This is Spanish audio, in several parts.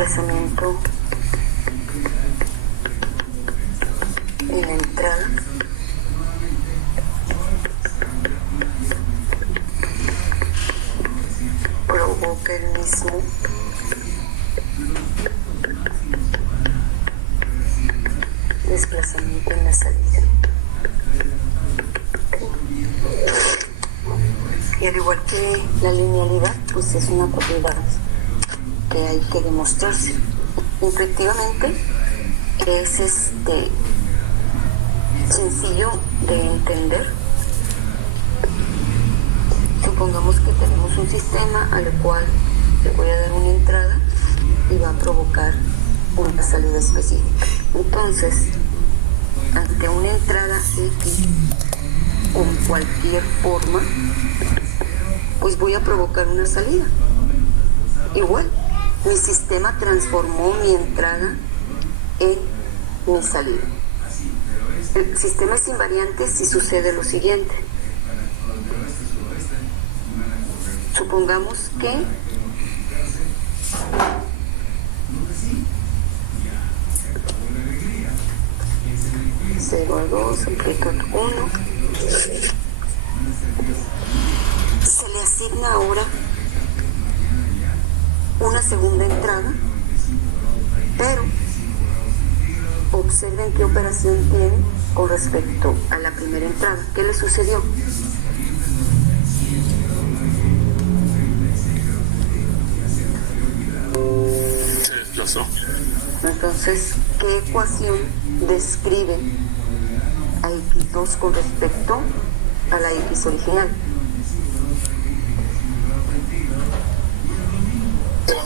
desplazamiento en la entrada provoca el mismo desplazamiento en la salida. Y al igual que la linealidad, pues es una propiedad que hay que demostrarse. Intuitivamente es sencillo de entender. Supongamos que tenemos un sistema al cual le voy a dar una entrada y va a provocar una salida específica. Entonces, ante una entrada X con cualquier forma, pues voy a provocar una salida. Igual, mi sistema transformó mi entrada en mi salida. El sistema es invariante si sucede lo siguiente. Supongamos que (0 a 2, amplitud 1) se le asigna ahora una segunda entrada, pero observen qué operación tiene con respecto a la primera entrada. ¿Qué le sucedió? Se desplazó. Entonces, ¿qué ecuación describe a X2 con respecto a la X original?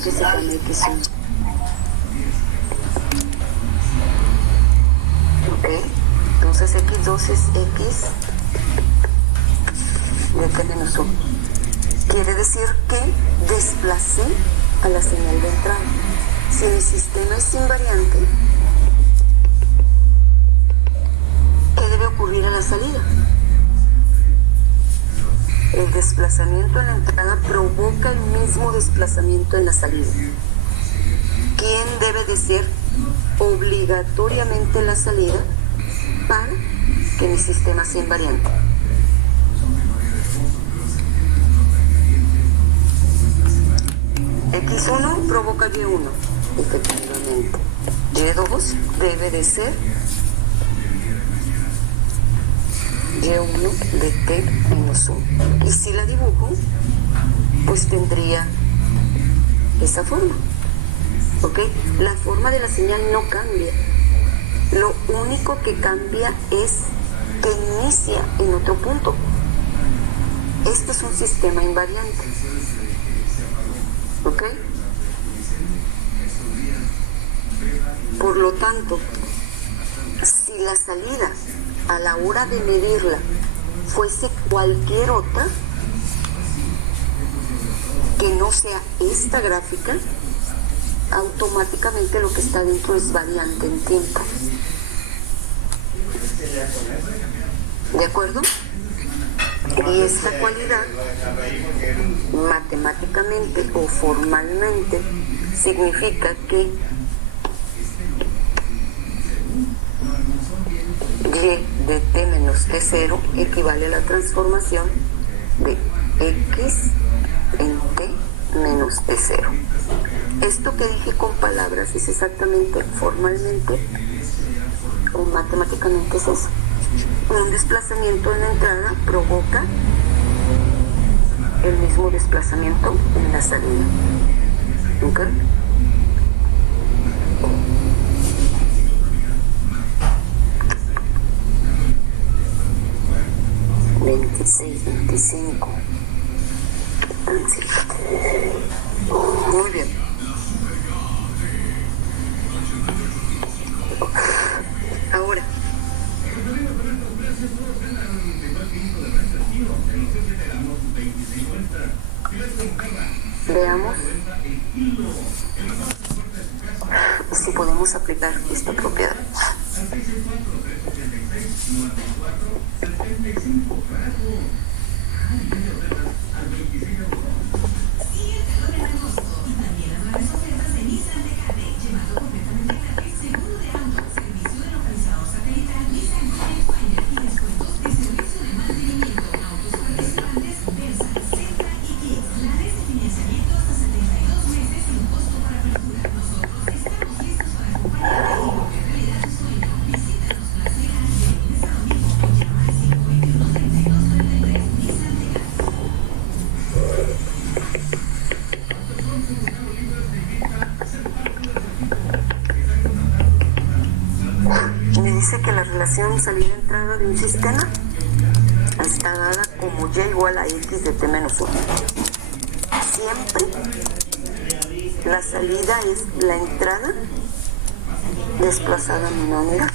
¿Qué se llama X1? Ok, entonces X2 es X de T menos 1. Quiere decir que desplacé a la señal de entrada. Si mi sistema es invariante, ¿qué debe ocurrir a la salida? El desplazamiento en la entrada provoca el mismo desplazamiento en la salida. ¿Quién debe de ser obligatoriamente la salida para que mi sistema sea invariante? X1 provoca Y1, efectivamente. Y2 debe de ser Y1 de T menos 1. Y si la dibujo, pues tendría esa forma. ¿Ok? La forma de la señal no cambia. Lo único que cambia es que inicia en otro punto. Este es un sistema invariante. ¿Ok? Por lo tanto, si la salida a la hora de medirla fuese cualquier otra que no sea esta gráfica, automáticamente lo que está dentro es variante en tiempo. ¿De acuerdo? Y esta cualidad, matemáticamente o formalmente, significa que Y de T menos T0 equivale a la transformación de X en T menos T0. Esto que dije con palabras es exactamente, formalmente o matemáticamente es eso. Un desplazamiento en la entrada provoca el mismo desplazamiento en la salida. ¿Ok? (26-25) Muy bien. Ahora, veamos si podemos aplicar esta propiedad. dice que la relación salida-entrada de un sistema está dada como y igual a x de t menos 1. Siempre la salida es la entrada desplazada en una unidad.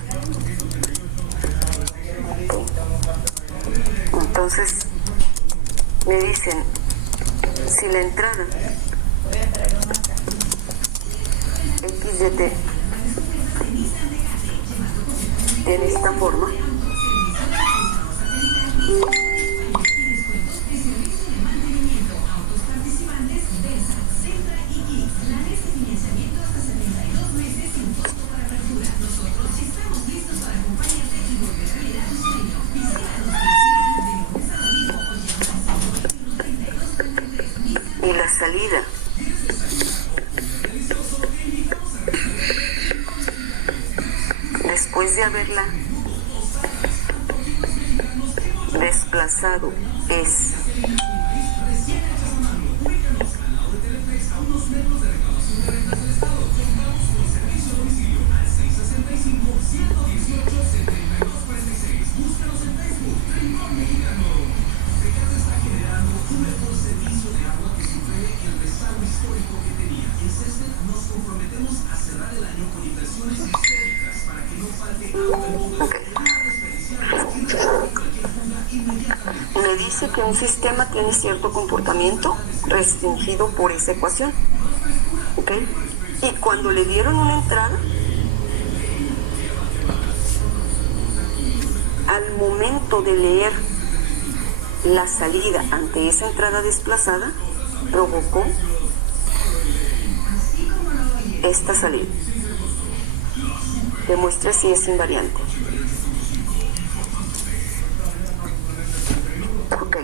Entonces me dicen, si la entrada x de t tiene esta forma, y la salida después de haberla desplazado es me dice que un sistema tiene cierto comportamiento restringido por esa ecuación, ¿ok? Y cuando le dieron una entrada, al momento de leer la salida ante esa entrada desplazada, provocó esta salida. Demuestra si es invariante. Ok.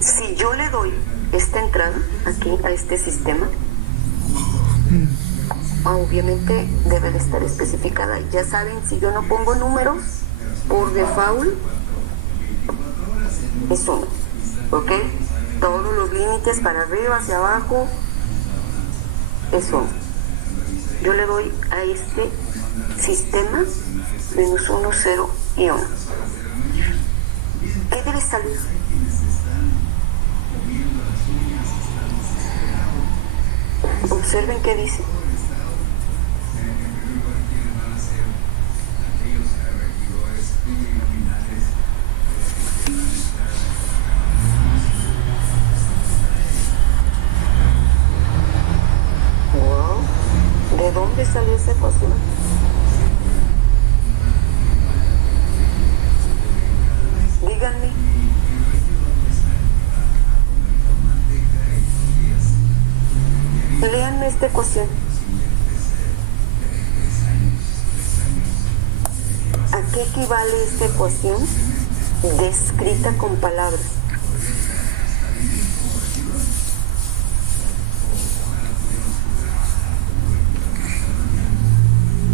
Si yo le doy esta entrada aquí a este sistema, obviamente debe de estar especificada. Ya saben, si yo no pongo números, por default es 1. ¿Ok? Todos los límites para arriba, hacia abajo, es 1. Yo le doy a este sistema menos 1, 0 y 1. ¿Qué debe salir? Observen qué dice. ¿De dónde salió esa ecuación? Díganme. Leanme esta ecuación. ¿A qué equivale esta ecuación descrita con palabras?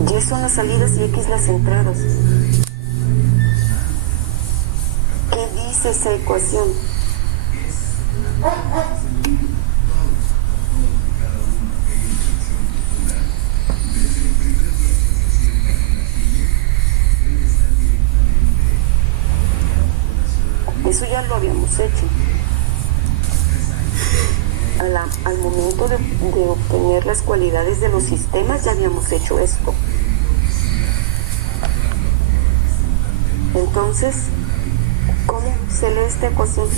Y son las salidas y X las entradas. ¿Qué dice esa ecuación? Eso ya lo habíamos hecho. Al momento de obtener las cualidades de los sistemas ya habíamos hecho esto. Entonces, ¿cómo se lee esta ecuación?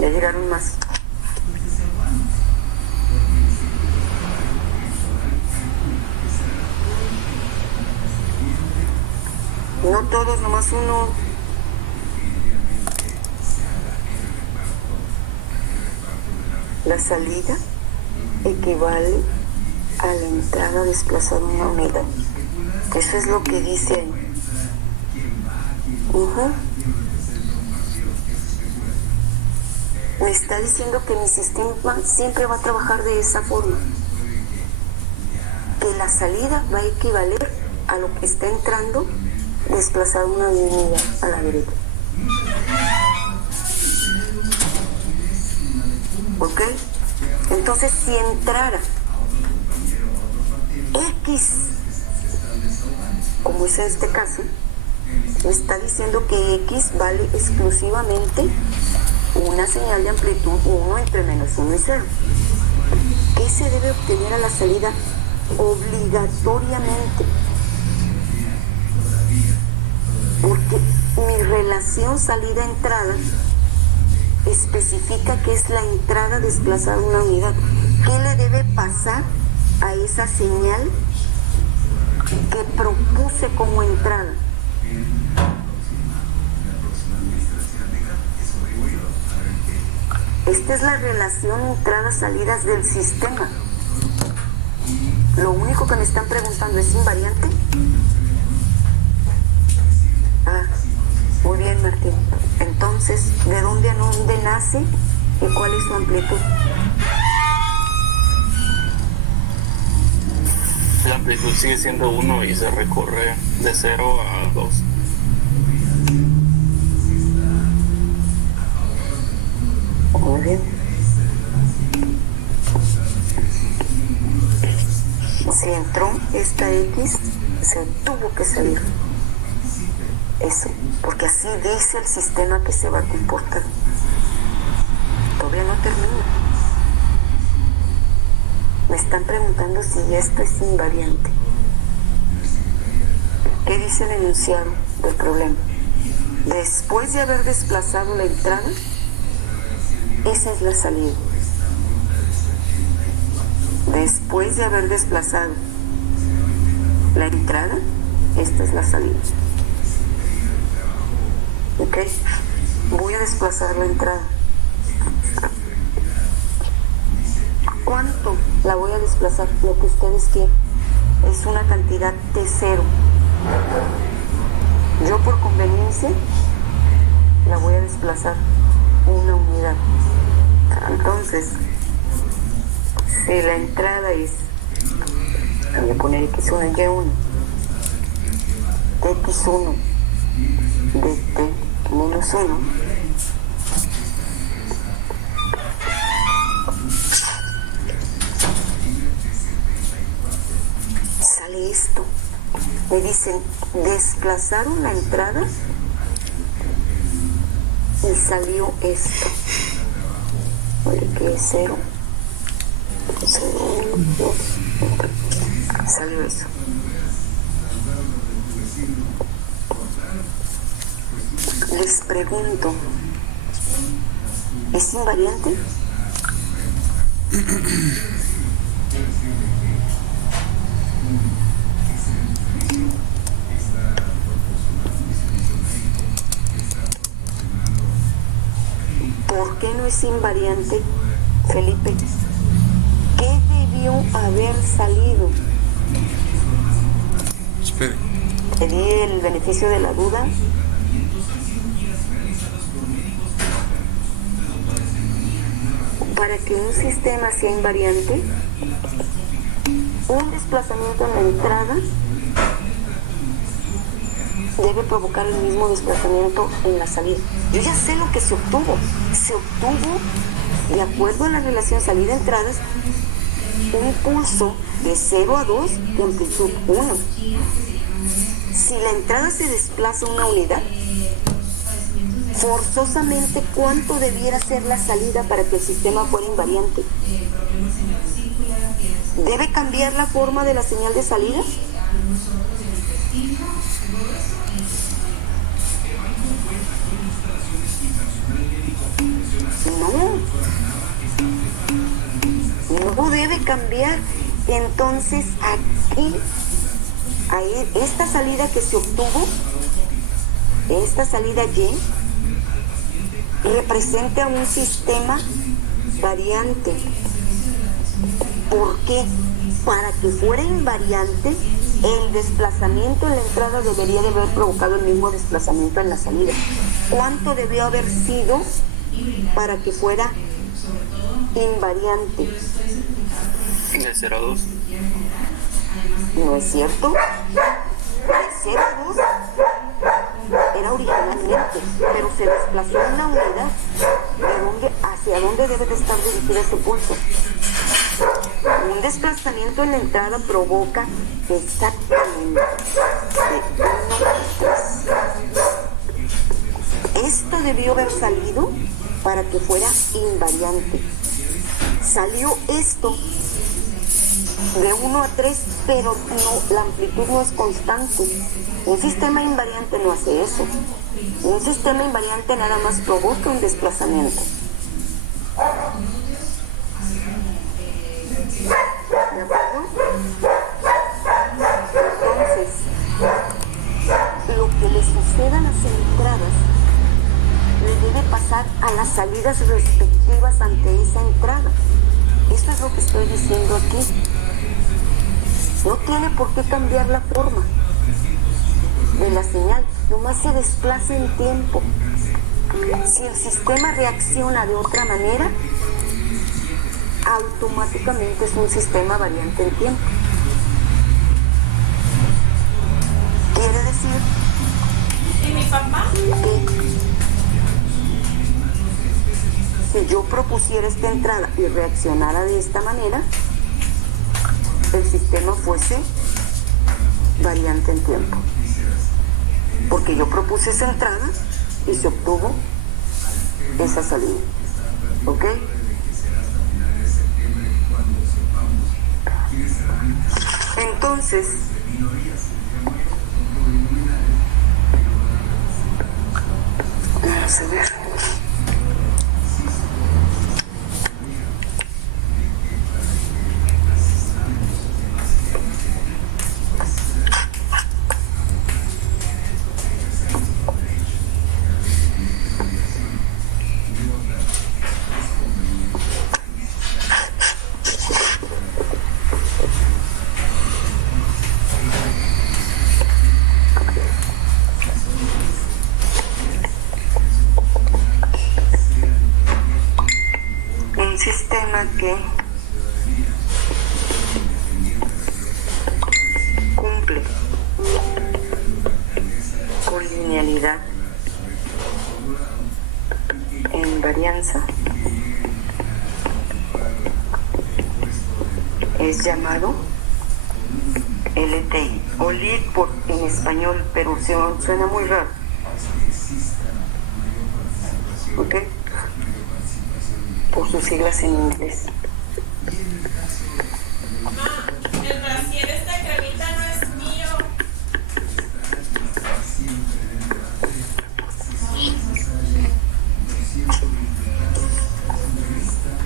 Ya llegaron más. No todos, nomás uno. La salida equivale a la entrada desplazada en una unidad. Eso es lo que dice ahí. Me está diciendo que mi sistema siempre va a trabajar de esa forma. Que la salida va a equivaler a lo que está entrando desplazado una unidad a la derecha. ¿Ok? Entonces, si entrara X, como es en este caso, me está diciendo que X vale exclusivamente una señal de amplitud 1 entre -1 y 0. ¿Qué se debe obtener a la salida obligatoriamente? Porque mi relación salida-entrada especifica que es la entrada desplazada una unidad. ¿Qué le debe pasar a esa señal que propuse como entrada? Esta es la relación entradas-salidas del sistema. Lo único que me están preguntando es invariante. Muy bien, Martín. Entonces, ¿de dónde a dónde nace y cuál es su amplitud? La amplitud sigue siendo 1 y se recorre de 0 a 2. Muy bien. Si entró esta X, se tuvo que salir. Eso, porque así dice el sistema que se va a comportar. Todavía no termina. Me están preguntando si esto es invariante. ¿Qué dice el enunciado del problema? Después de haber desplazado la entrada, esa es la salida. Después de haber desplazado la entrada, esta es la salida. ¿Ok? Voy a desplazar la entrada. ¿Cuánto la voy a desplazar? Lo que ustedes quieren. Es una cantidad T0. Yo por conveniencia la voy a desplazar una unidad. Entonces, si la entrada es, voy a poner X1 y Y1, X1 de T menos 1, sale esto. Me dicen, desplazaron la entrada y salió esto. Oye, que es 0. 0, 1, 2. Salió eso. Les pregunto, ¿es invariante? ¿Por qué no es invariante, Felipe? ¿Qué debió haber salido? Espere. Te di el beneficio de la duda. Para que un sistema sea invariante, un desplazamiento en la entrada debe provocar el mismo desplazamiento en la salida. Yo ya sé lo que se obtuvo. Se obtuvo, de acuerdo a la relación salida-entradas, un pulso de 0 a 2 de amplitud 1. Si la entrada se desplaza una unidad, forzosamente, ¿cuánto debiera ser la salida para que el sistema fuera invariante? ¿Debe cambiar la forma de la señal de salida? No debe cambiar. Entonces, aquí, esta salida que se obtuvo, esta salida Y, representa un sistema variante. ¿Por qué? Para que fuera invariante, el desplazamiento en la entrada debería de haber provocado el mismo desplazamiento en la salida. ¿Cuánto debió haber sido para que fuera invariante? De 0 a 2. ¿No es cierto? De 0 a 2 era originalmente, pero se desplazó una unidad. ¿Hacia dónde debe de estar dirigido ese pulso? Un desplazamiento en la entrada provoca exactamente de 1 a 3. Esto debió haber salido para que fuera invariante. Salió esto de 1 a 3, pero no, la amplitud no es constante. Un sistema invariante no hace eso. Un sistema invariante nada más provoca un desplazamiento. ¿De acuerdo? Entonces, lo que le suceda a las entradas le debe pasar a las salidas respectivas ante esa entrada. Esto es lo que estoy diciendo aquí. No tiene por qué cambiar la forma de la señal, nomás se desplaza en tiempo. Si el sistema reacciona de otra manera, automáticamente es un sistema variante en tiempo. Quiere decir ¿Y mi papá? que si yo propusiera esta entrada y reaccionara de esta manera, el sistema fuese variante en tiempo. Porque yo propuse esa entrada y se obtuvo esa salida. ¿Ok? Entonces, vamos a ver. Un sistema que cumple con linealidad en varianza es llamado LTI o LID en español, pero suena muy raro. ¿Ok? Por sus siglas en inglés. El brasier esta cremita no es mío.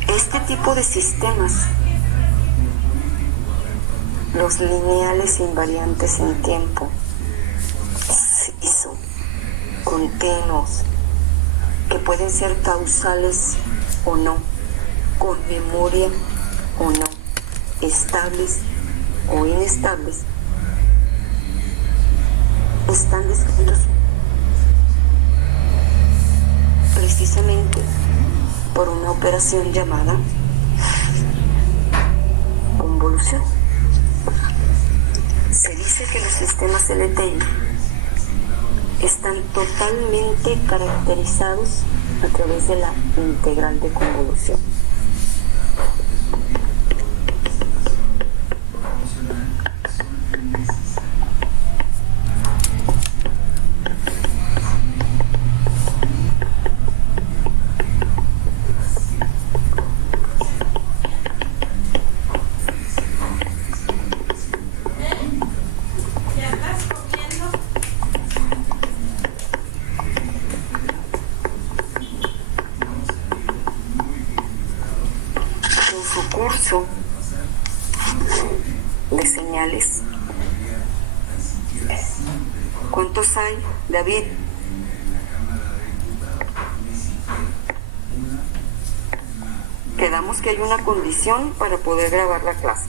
Este tipo de sistemas, los lineales invariantes en tiempo, continuos, que pueden ser causales o no, con memoria o no, estables o inestables, están descritos precisamente por una operación llamada convolución. Se dice que los sistemas LTI están totalmente caracterizados a través de la integral de convolución. ¿Ya estás comiendo? En su curso de señales, ¿cuántos hay, David? Quedamos que hay una condición para poder grabar la clase.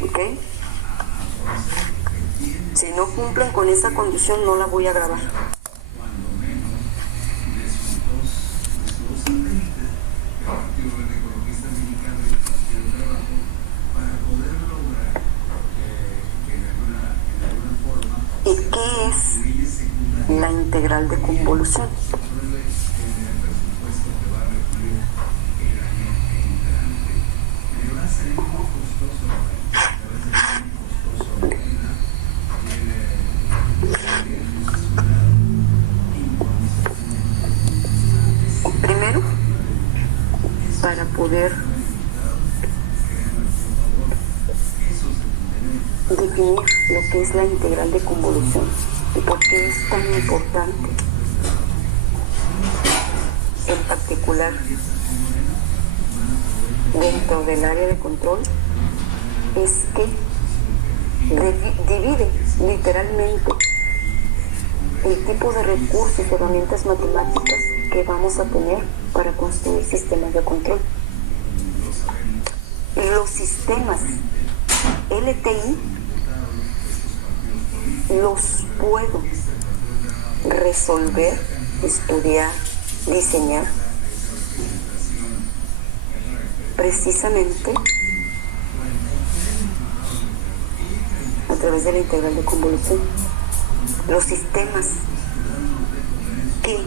¿Ok? Si no cumplen con esa condición, no la voy a grabar. ¿Y qué es la integral de convolución? poder definir lo que es la integral de convolución y por qué es tan importante, en particular dentro del área de control, es que divide literalmente el tipo de recursos, herramientas matemáticas que vamos a tener para construir sistemas de control. Los sistemas LTI los puedo resolver, estudiar, diseñar precisamente a través de la integral de convolución. Los sistemas que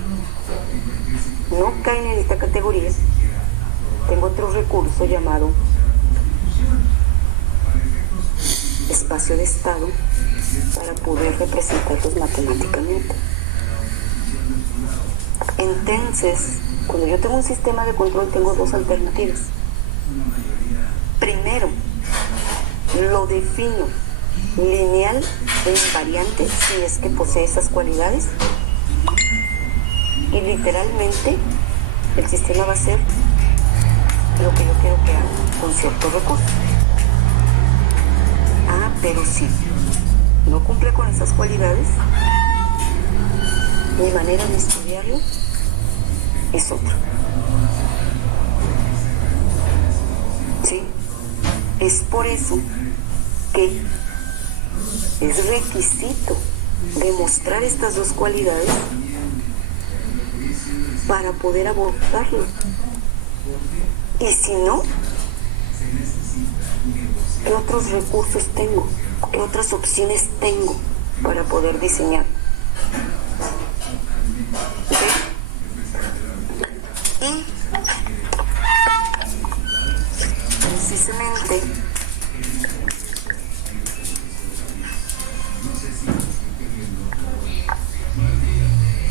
no caen en esta categoría, tengo otro recurso llamado espacio de estado para poder representarlos matemáticamente. Entonces, cuando yo tengo un sistema de control, tengo dos alternativas. Primero, lo defino lineal e invariante si es que posee esas cualidades, y literalmente el sistema va a ser lo que yo quiero que haga con cierto recurso. Pero si no cumple con esas cualidades, mi manera de estudiarlo es otra. ¿Sí? Es por eso que es requisito demostrar estas dos cualidades para poder abordarlo. Y si no, ¿qué otros recursos tengo? ¿Qué otras opciones tengo para poder diseñar? ¿Sí? Y precisamente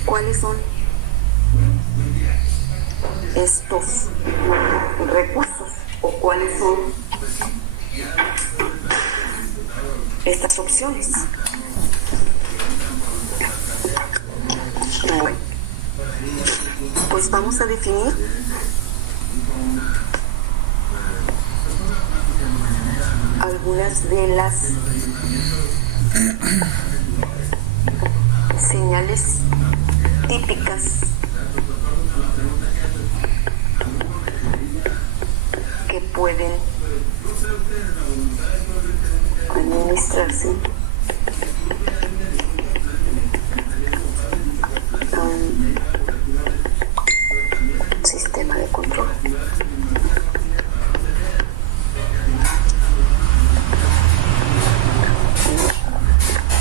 ¿cuáles son estos recursos o cuáles son estas opciones? Bueno, pues vamos a definir algunas de las señales típicas que pueden administrarse a un sistema de control.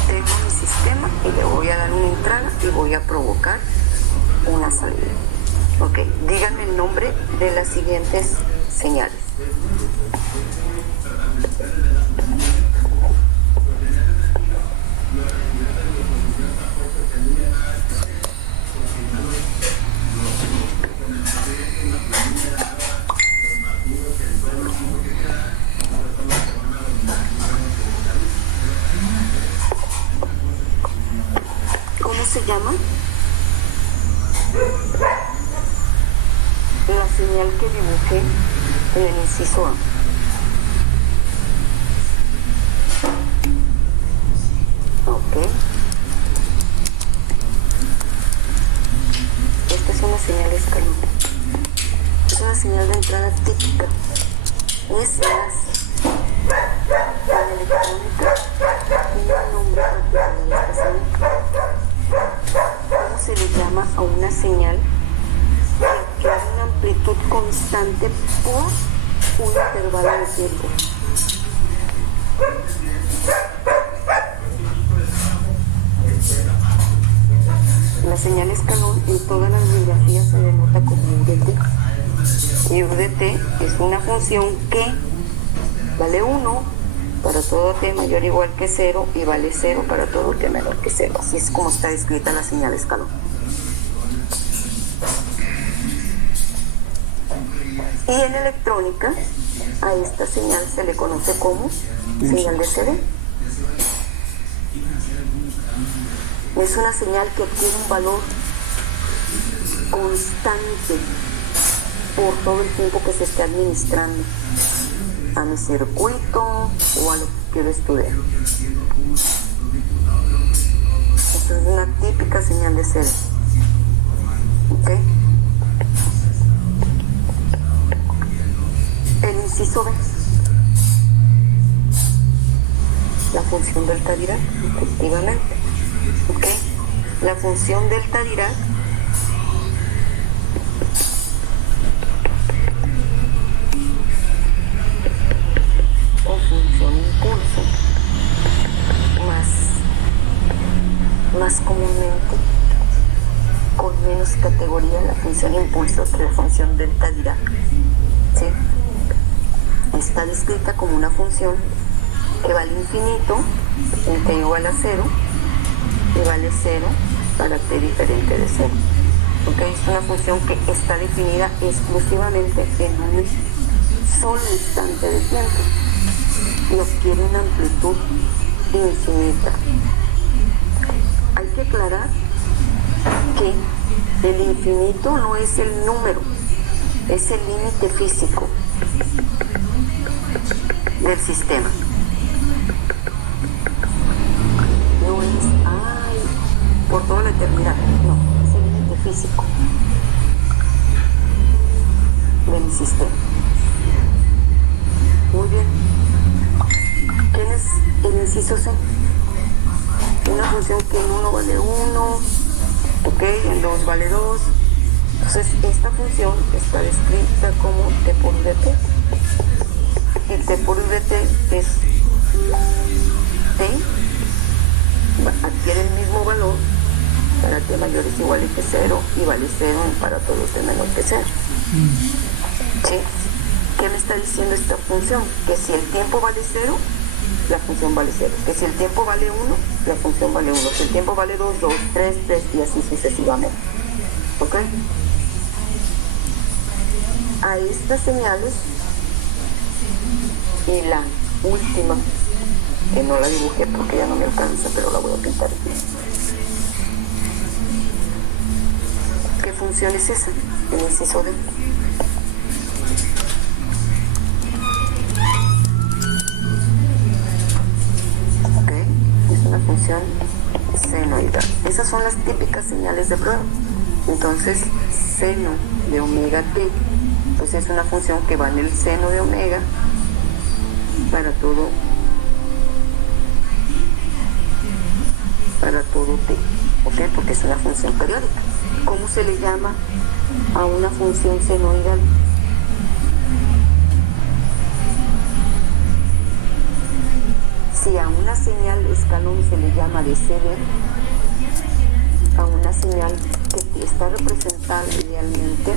Tengo mi sistema y le voy a dar una entrada y voy a provocar una salida. Ok, díganme el nombre de las siguientes señales. ¿Cómo se llama? La señal que dibujé en el inciso A. Ok. Esta es una señal escalón. Es una señal de entrada típica. Es más, en electrónica tiene un nombre particular específico. ¿Cómo se le llama a una señal que hay una amplitud constante por un intervalo de tiempo? La señal escalón en todas las bibliografías se denota como UDT. Y UDT es una función que vale 1 para todo t mayor o igual que 0 y vale 0 para todo t menor que 0. Así es como está escrita la señal escalón. Y en electrónica, a esta señal se le conoce como señal de CD. Es una señal que obtiene un valor constante por todo el tiempo que se esté administrando a mi circuito o a lo que quiero estudiar. Esta es una típica señal de CD. ¿Ok? El inciso B. La función delta Dirac, efectivamente. ¿Ok? La función delta Dirac o función impulso, más comúnmente con menos categoría la función impulso que la función delta Dirac. ¿Sí? Está descrita como una función que vale infinito en t igual a 0 y vale 0 para t diferente de 0. ¿Okay? Es una función que está definida exclusivamente en un solo instante de tiempo y adquiere una amplitud infinita. Hay que aclarar que el infinito no es el número, es el límite físico del sistema. No es, por toda la eternidad, no, es el límite físico del sistema. Muy bien. ¿Quién es el inciso C? Una función que en 1 vale 1, ok, en 2 vale 2. Entonces, esta función está descrita como t por u de t. Y t por u de t es t, adquiere el mismo valor para t mayor es igual que 0 y vale 0 para todo t menor que 0. ¿Sí? ¿Qué me está diciendo esta función? Que si el tiempo vale 0, la función vale 0. Que si el tiempo vale 1, la función vale 1. Si el tiempo vale 2, 2, 3, 3 y así sucesivamente. ¿Ok? A estas señales y la última, que no la dibujé porque ya no me alcanza, pero la voy a pintar aquí. ¿Qué función es esa? El inciso D. Es una función senoidal. Esas son las típicas señales de prueba. Entonces, seno de omega t, pues es una función que va en el seno de omega para todo t, ¿ok? Porque es una función periódica. ¿Cómo se le llama a una función senoidal? Si a una señal escalón se le llama de CD, a una señal que está representada idealmente,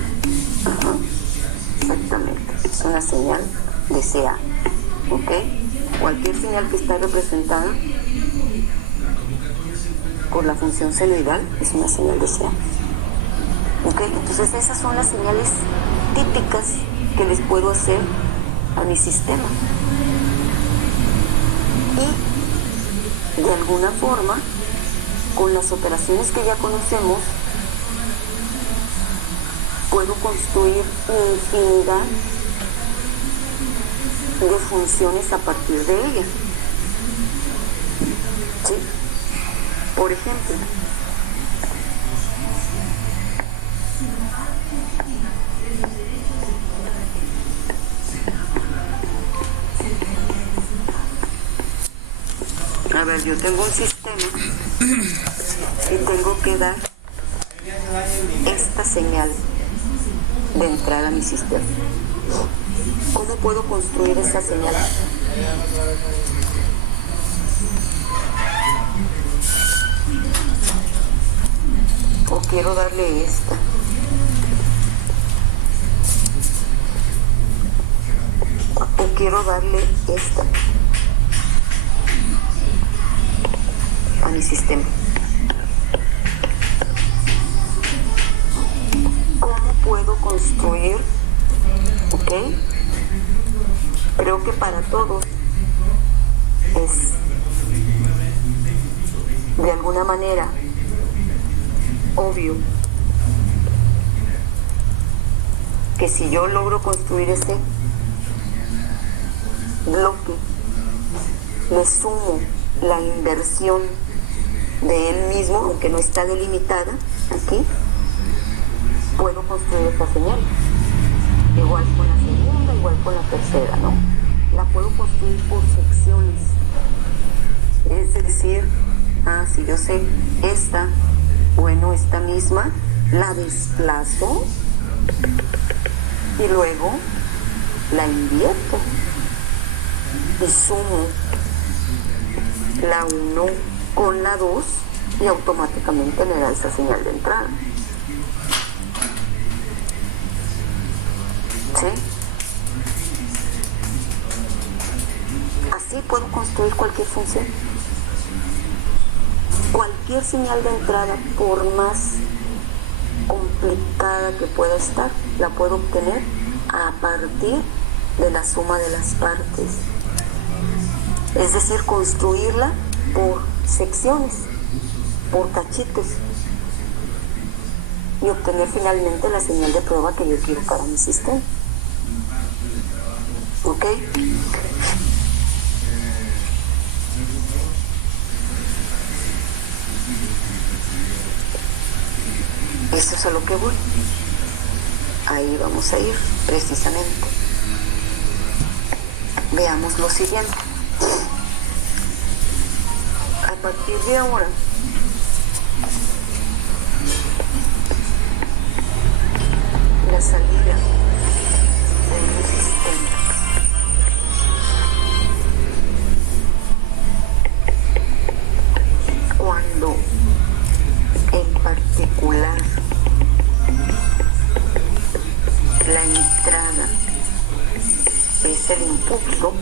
exactamente, es una señal de CA, ¿ok? Cualquier señal que está representada por la función senoidal es una señal de CA, ¿ok? Entonces esas son las señales típicas que les puedo hacer a mi sistema. Y de alguna forma, con las operaciones que ya conocemos, puedo construir infinidad de funciones a partir de ella. ¿Sí? Por ejemplo, a ver, yo tengo un sistema y tengo que dar esta señal de entrada a mi sistema. ¿Cómo puedo construir esa señal? O quiero darle esta. O quiero darle esta a mi sistema. ¿Cómo puedo construir ¿Ok? Creo que para todos es de alguna manera obvio que si yo logro construir este bloque, le sumo la inversión de él mismo, aunque no está delimitada aquí, puedo construir esta señal. Igual con la segunda, igual con la tercera, ¿no? La puedo construir por secciones. Es decir, si yo sé esta, bueno, esta misma, la desplazo y luego la invierto y sumo la 1 con la 2 y automáticamente me da esa señal de entrada. ¿Sí? Así puedo construir cualquier función. Cualquier señal de entrada, por más complicada que pueda estar, la puedo obtener a partir de la suma de las partes. Es decir, construirla por secciones, por cachitos, y obtener finalmente la señal de prueba que yo quiero para mi sistema. ¿Ok? Eso es a lo que voy. Ahí vamos a ir precisamente. Veamos lo siguiente. A partir de ahora, la salida de un sistema cuando en particular la entrada es el impulso,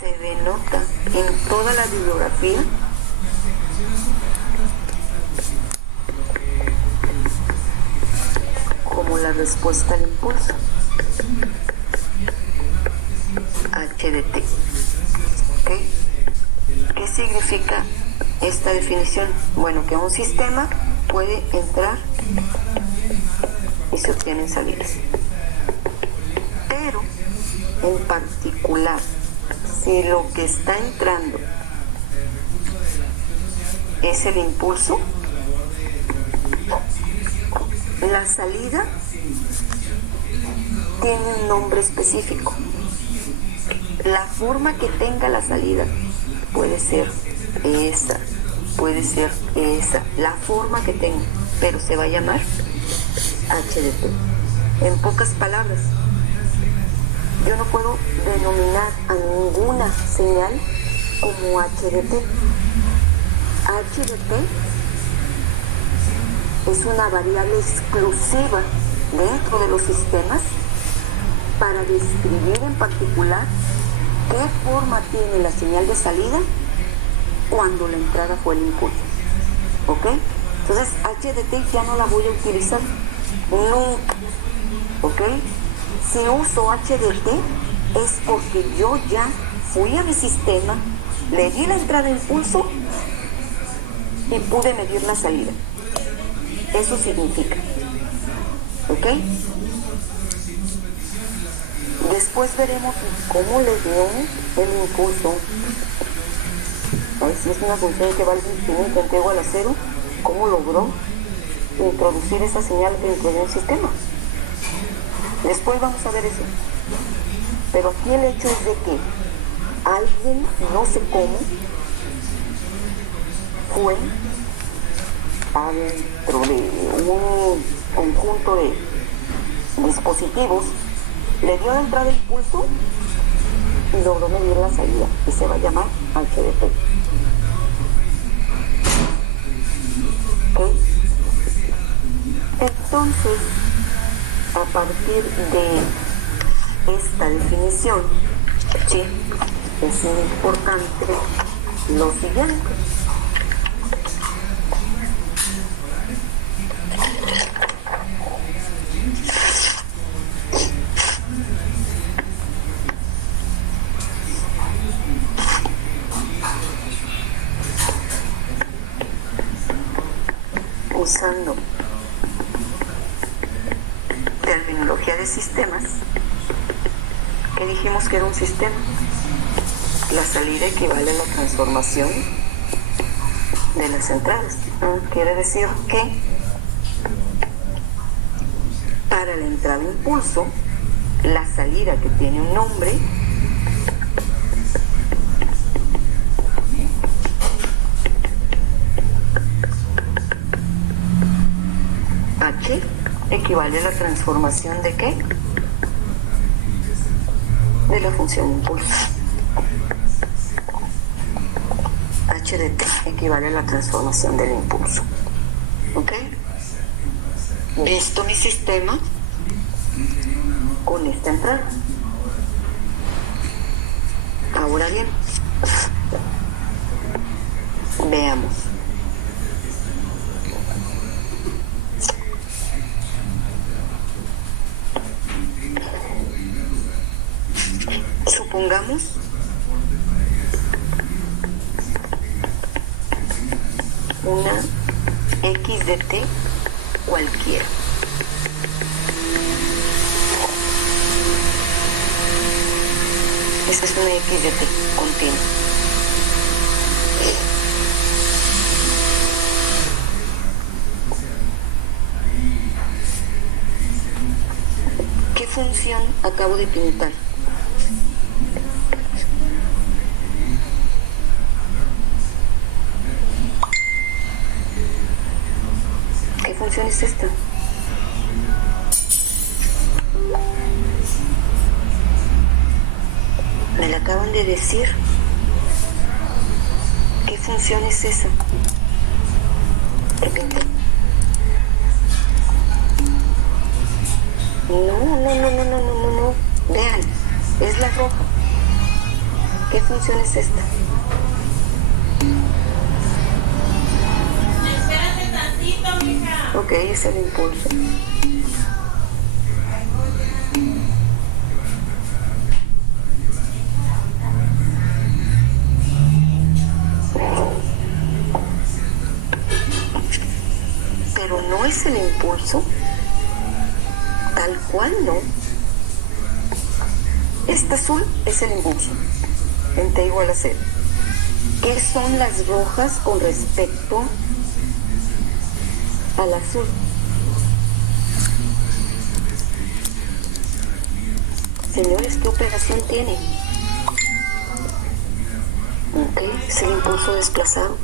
se denota en toda la bibliografía como la respuesta al impulso, HDT. ¿Ok? ¿Qué significa esta definición? Bueno, que un sistema puede entrar y se obtienen salidas. Pero, en particular, si lo que está entrando es el impulso, la salida tiene un nombre específico. La forma que tenga la salida puede ser esa, puede ser esa, la forma que tenga, pero se va a llamar HDT. En pocas palabras, yo no puedo denominar a ninguna señal como HDT. HDT es una variable exclusiva dentro de los sistemas para describir en particular qué forma tiene la señal de salida cuando la entrada fue el impulso. ¿Ok? Entonces HDT ya no la voy a utilizar nunca. ¿Ok? Si uso HDT es porque yo ya fui a mi sistema, le di la entrada de impulso y pude medir la salida. Eso significa. ¿Ok? Después veremos cómo le dio el impulso. A ver si es una función que va al infinito integral a cero, cómo logró introducir esa señal dentro de un sistema. Después vamos a ver eso. Pero aquí el hecho es de que alguien, no sé cómo, fue adentro de un conjunto de dispositivos, le dio la entrada de impulso y logró medir la salida, y se va a llamar HDT. ¿Ok? Entonces, a partir de esta definición, sí, es muy importante lo siguiente. usando terminología de sistemas, ¿qué dijimos que era un sistema? La salida equivale a la transformación de las entradas. Quiere decir que para la entrada impulso, la salida que tiene un nombre H equivale a la transformación de ¿qué? De la función impulso. H de t equivale a la transformación del impulso. ¿Ok? Visto mi sistema con esta entrada. Ahora bien, veamos. Supongamos una x de t cualquiera. Esta es una x de t continua. ¿Qué función acabo de pintar? ¿Qué función es esta? Me la acaban de decir. ¿Qué función es esa? ¿Qué pinté? No. Vean, es la roja. ¿Qué función es esta? Espérate tantito, mija. Ok, es el impulso. Pero no es el impulso. Tal cual no. Esta azul es el impulso. En T igual a 0. ¿Qué son las rojas con respecto al azul? Señores, ¿qué operación tiene? Ok, es el impulso desplazado.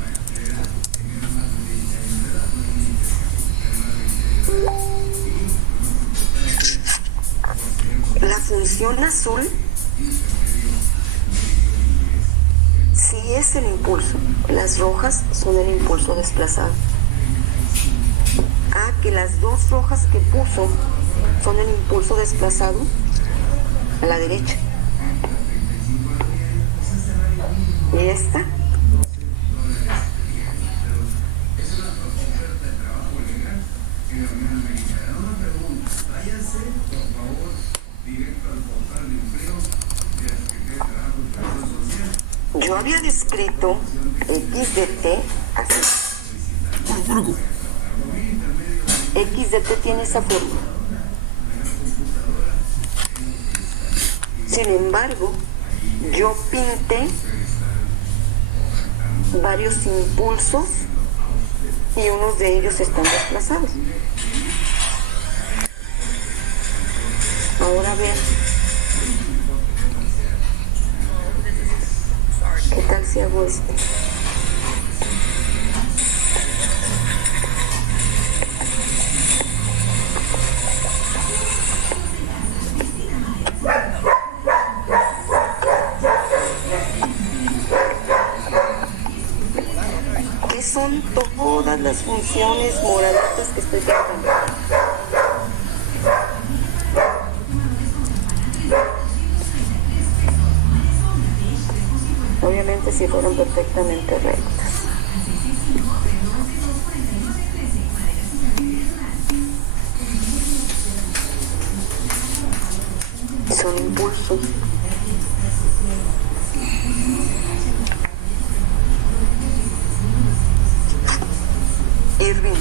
La función azul sí es el impulso. Las rojas son el impulso desplazado. Que las dos rojas que puso son el impulso desplazado a la derecha. Y esta yo había descrito x de t así. X de t tiene esa forma. Sin embargo, yo pinté varios impulsos y unos de ellos están desplazados. Ahora vean. ¿Qué tal si hago esto? ¿Qué son todas las funciones moraditas que estoy tratando? Obviamente si fueron perfectamente rectas. Son impulsos. Irving,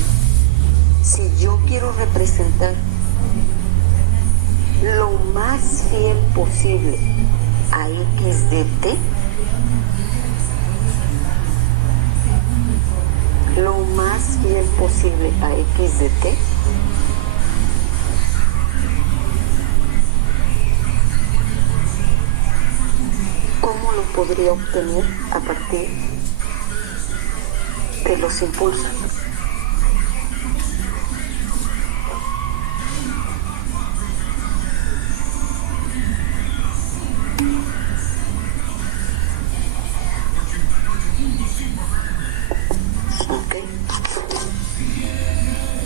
representar lo más fiel posible a x de t, lo más fiel posible a x de t, ¿cómo lo podría obtener a partir de los impulsos?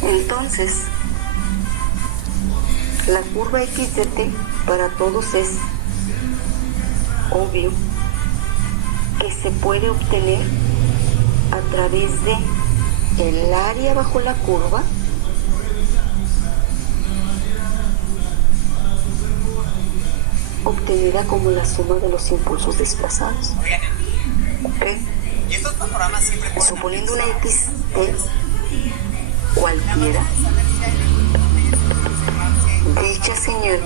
Entonces, la curva x de t para todos es obvio que se puede obtener a través de el área bajo la curva obtenida como la suma de los impulsos desplazados. ¿Okay? Suponiendo una x t cualquiera, dicha señal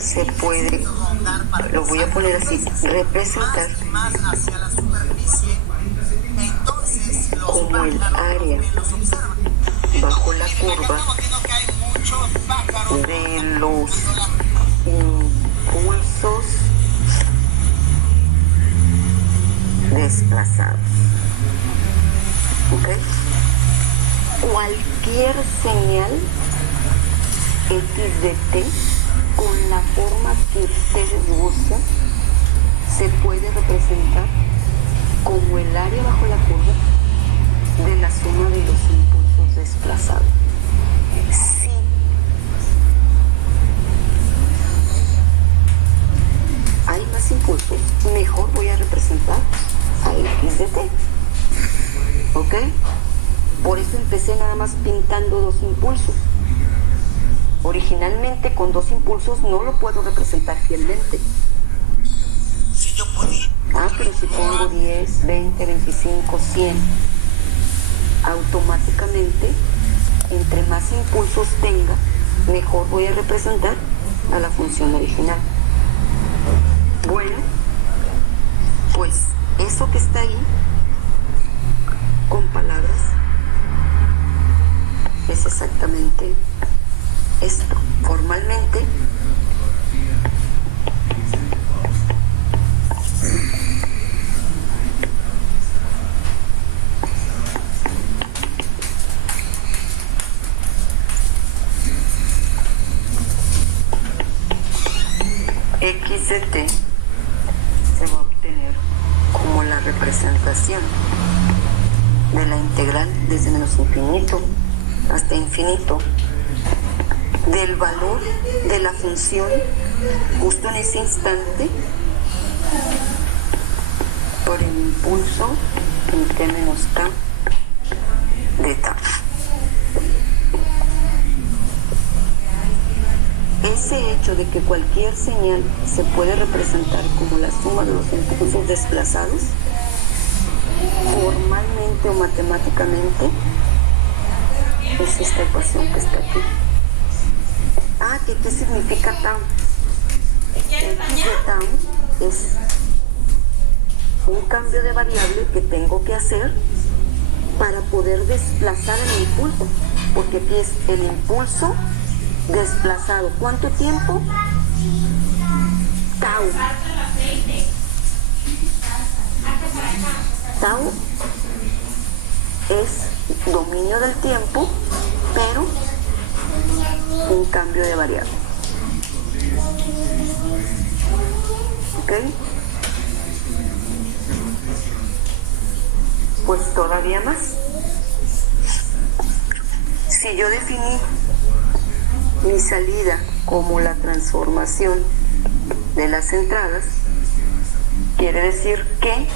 se puede, lo voy a poner así, representar como el área bajo la curva de los impulsos desplazados. ¿Ok? Cualquier señal x de t con la forma que ustedes gustan se puede representar como el área bajo la curva de la suma de los impulsos desplazados. Si hay más impulsos, mejor voy a representar a x de t. ¿Ok? Por eso empecé nada más pintando dos impulsos. Originalmente con dos impulsos no lo puedo representar fielmente. Pero si pongo 10, 20, 25, 100, automáticamente, entre más impulsos tenga, mejor voy a representar a la función original. Bueno, pues eso que está ahí, con palabras, es exactamente esto. Formalmente, x de t se va a obtener como la representación de la integral desde menos infinito hasta infinito del valor de la función justo en ese instante por el impulso en t menos k de tau. Ese hecho de que cualquier señal se puede representar como la suma de los impulsos desplazados, formalmente o matemáticamente, es esta ecuación que está aquí. ¿Qué significa tau? X de tau es un cambio de variable que tengo que hacer para poder desplazar el impulso, porque aquí es el impulso desplazado. ¿Cuánto tiempo? Tau. Tau es dominio del tiempo, pero un cambio de variable. ¿Ok? Pues todavía más. Si yo definí mi salida como la transformación de las entradas, quiere decir que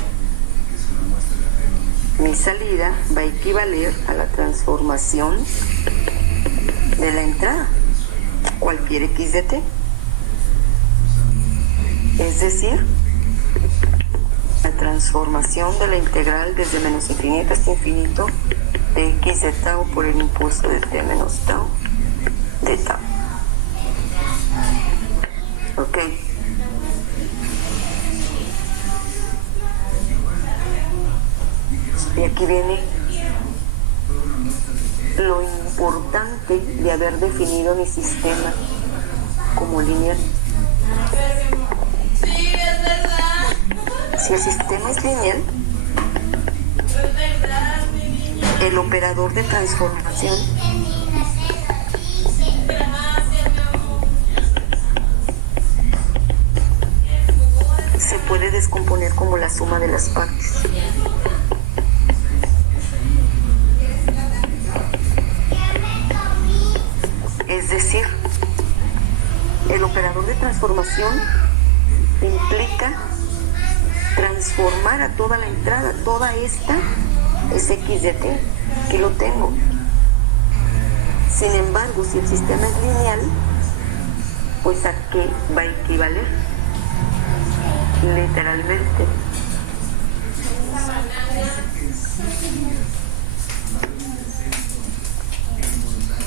mi salida va a equivaler a la transformación de la entrada, cualquier x de t. Es decir, la transformación de la integral desde menos infinito hasta infinito de X de tau por el impulso de T menos tau de tau. Ok. Y aquí viene lo importante de haber definido mi sistema como lineal. Sí, es verdad. Si el sistema es lineal, Es verdad, mi niña. el operador de transformación Gracias, mi amor. se puede descomponer como la suma de las partes. Es decir, el operador de transformación implica transformar a toda la entrada. Toda esta es X de T, que lo tengo. Sin embargo, si el sistema es lineal, pues ¿a qué va a equivaler? Literalmente.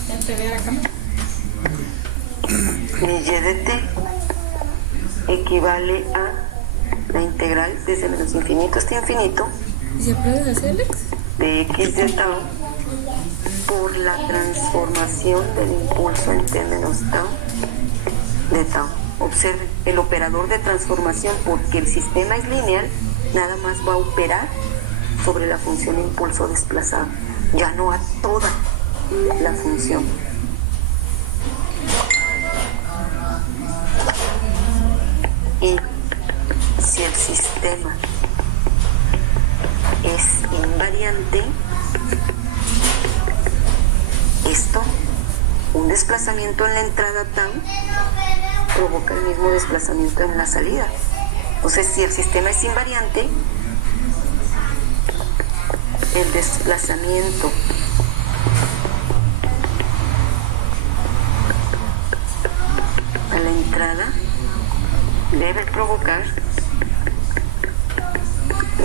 Ya te veo acá. Mi Y de T equivale a la integral desde menos infinito hasta infinito ¿Y se puede hacer, Alex? de X de tau por la transformación del impulso en T menos tau de tau. Observen, el operador de transformación, porque el sistema es lineal, nada más va a operar sobre la función impulso desplazado, ya no a toda la función. Y si el sistema es invariante, esto, un desplazamiento en la entrada tau provoca el mismo desplazamiento en la salida. Entonces, si el sistema es invariante, el desplazamiento a la entrada debe provocar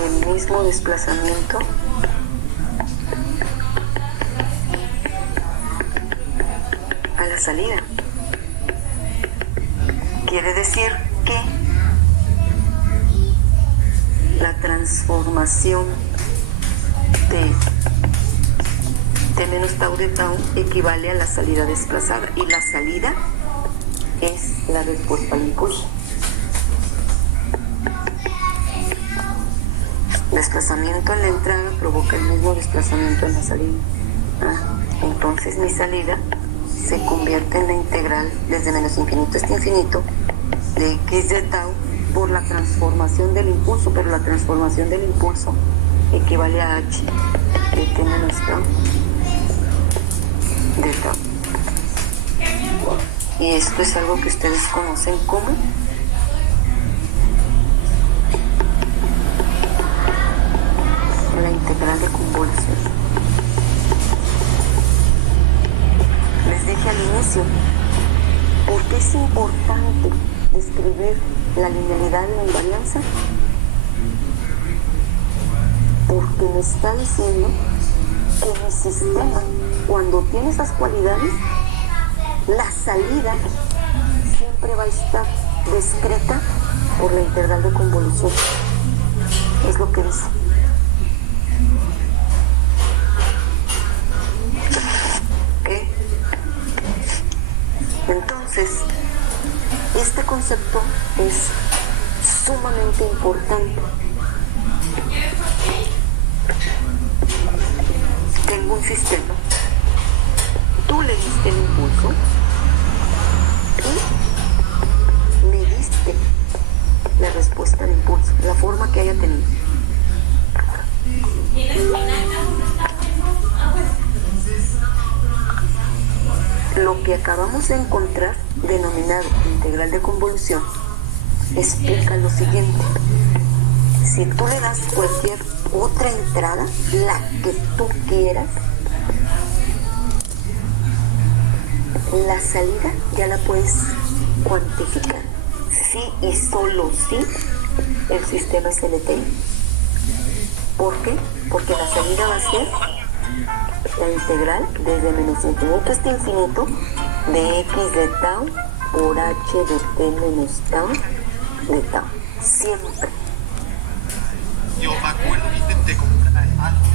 el mismo desplazamiento a la salida. Quiere decir que la transformación de T menos tau de tau equivale a la salida desplazada, y la salida es la respuesta al impulso. Desplazamiento en la entrada provoca el mismo desplazamiento en la salida. Entonces mi salida se convierte en la integral desde menos infinito hasta infinito de X de tau por la transformación del impulso, pero la transformación del impulso equivale a H de T menos tau de tau. Y esto es algo que ustedes conocen como la integral de convolución. Les dije al inicio, ¿por qué es importante describir la linealidad y la invarianza? Porque me está diciendo que mi sistema, cuando tiene esas cualidades, la salida siempre va a estar descrita por la integral de convolución. Es lo que dice. Entonces, este concepto es sumamente importante. Tengo un sistema, tú le diste el impulso y me diste la respuesta al impulso, la forma que haya tenido. Lo que acabamos de encontrar, denominado integral de convolución, explica lo siguiente. Si tú le das cualquier otra entrada, la que tú quieras, la salida ya la puedes cuantificar. Sí y solo sí el sistema es LTI. ¿Por qué? Porque la salida va a ser la integral desde menos infinito hasta infinito de x de tau por h de t menos tau de tau. Siempre. Yo me acuerdo que intenté comprar hace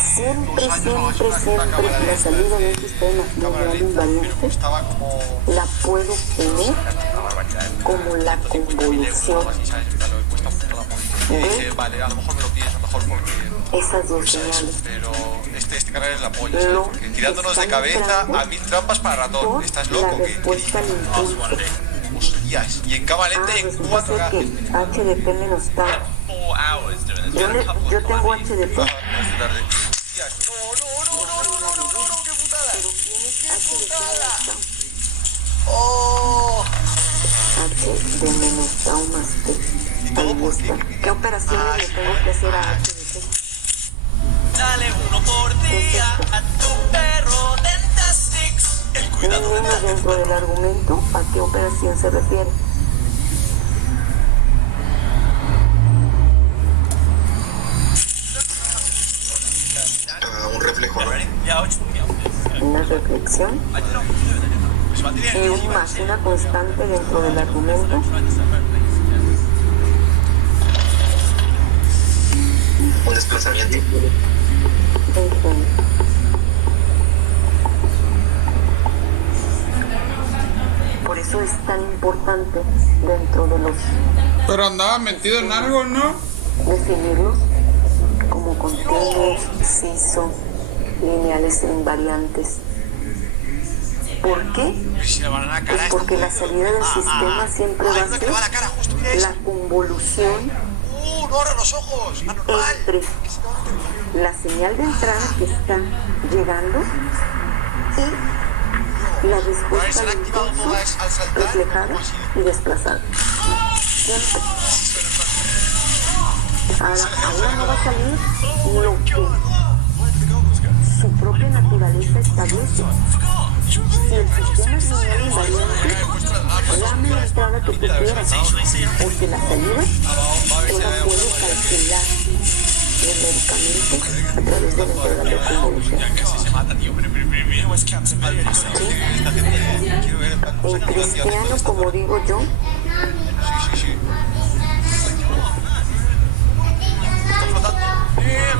Siempre, 2 años siempre, una siempre cámara la de salida de un sistema cámara lineal lenta, invariante pero costaba como la puedo tener una barbaridad, ¿eh? como la Cuesta 1.000 euros o convolución algo así, ¿sabes? En plan, lo que cuesta mucho la policía. Y dije, vale, a lo mejor me lo pienso mejor porque esas dos señales. pero este canal es la polla, ¿sabes? No Porque tirándonos de están cabeza entrando a 1000 trampas para ratón. por ¿Estás la loco? ¿Qué respuesta al dices? impulso. Hostias, y en cámara lenta y en Resulta ser 4K. que h de t menos tau. Yo tengo h de t, Hostias, no, qué putada. pero tienes h de t menos tau. Oh. H de menos tau más t. ¿Y todo Ahí por está. qué? ¿Qué operaciones le tengo que hacer a h de t? Dale uno por día a tu perro Dentastix. El No cuidado menos dental. dentro del argumento a qué operación se refiere. Un reflejo, ¿no? Ya 8 minutos. Una reflexión. Un más una constante dentro del argumento. Un desplazamiento. Por eso es tan importante dentro de los Pero andaba metido en algo, ¿no? definirlos como continuos, CISO, lineales e invariantes. ¿Por qué? Si le van a la cara Pues esto, porque la salida del sistema siempre va a no, que le va a la ser cara, justo, mira eso. la convolución No abra los ojos, anormal. entre la señal de entrada que está llegando y la respuesta Se han al activado impulso todas al saltar. reflejada ¿Cómo así? y desplazada. Siempre. Ahora no va a salir lo que su propia naturaleza establece. Si el sistema es lineal invariante, dame la entrada que tú quieras, porque la salida yo la puedo calcular numéricamente a través de la integral de convolución. Casi se mata, tío. Pero quiero ver En cristiano, como digo yo, Sí. Está flotando.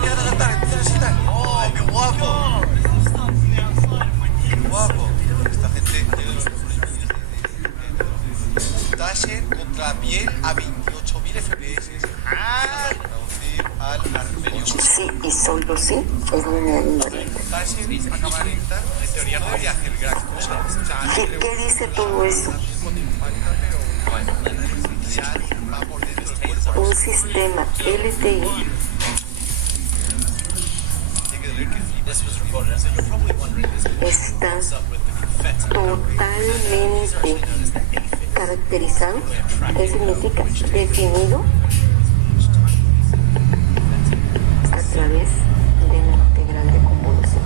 Mira la ventana, empieza a saltar. ¡Oh, qué guapo! ¡Qué guapo! Esta gente tiene los mejores vídeos de Taser contra piel a 28.000 FPS. Traducir al armenio. sí y solo sí es lineal invariante. Taser a cámara lenta, en teoría no debería hacer gran cosa. O sea, ¿Qué dice todo eso? va por dentro del cuerpo. Un sistema LTI está totalmente caracterizado. ¿Qué significa? Definido a través de la integral de convolución.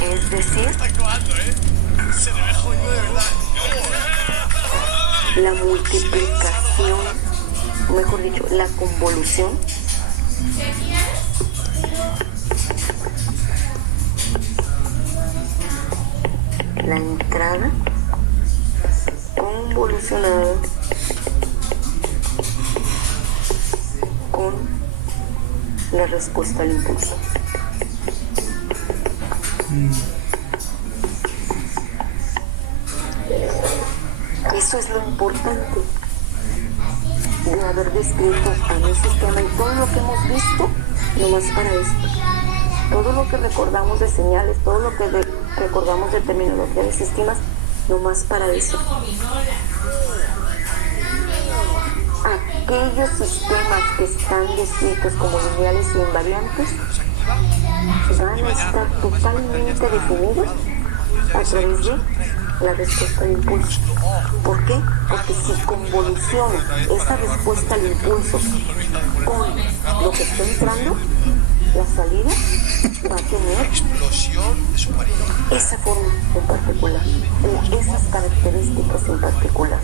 Es decir, Se le ve jodido de verdad. la multiplicación, o mejor dicho, la convolución la entrada convolucionada con la respuesta al impulso. Eso es lo importante de haber descrito a mi sistema y todo lo que hemos visto, nomás para esto. Todo lo que recordamos de señales, todo lo que recordamos de terminología de sistemas, nomás para eso. Aquellos sistemas que están descritos como lineales y invariantes van a estar totalmente definidos a través de la respuesta al impulso. ¿Por qué? Porque si convoluciono esa respuesta al impulso con lo que está entrando, la salida va a tener Explosión de submarino. esa forma en particular, esas características en particular.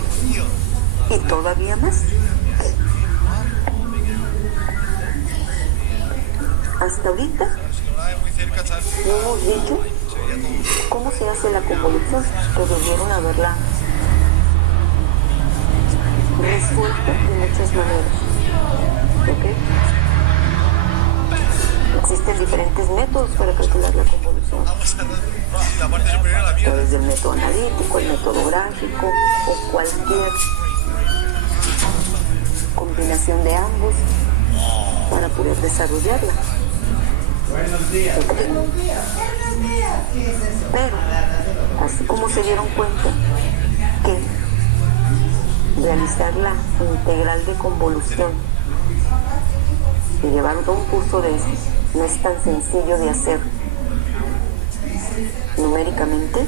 guapo, tío. y todavía más. Hasta ahorita Si lo grabé muy cerca, ¿sabes? no hemos dicho Se veía todo. cómo se hace la convolución, que debieron haberla resuelto de muchas maneras. ¿Ok? Existen diferentes métodos para calcular la convolución. Vamos a dar. Sí, la parte superior a la mierda. Desde el método analítico, el método gráfico o cualquier combinación de ambos para poder desarrollarla. ¿Ok? Pero, así como se dieron cuenta que realizar la integral de convolución y llevar todo un curso de eso no es tan sencillo de hacer numéricamente,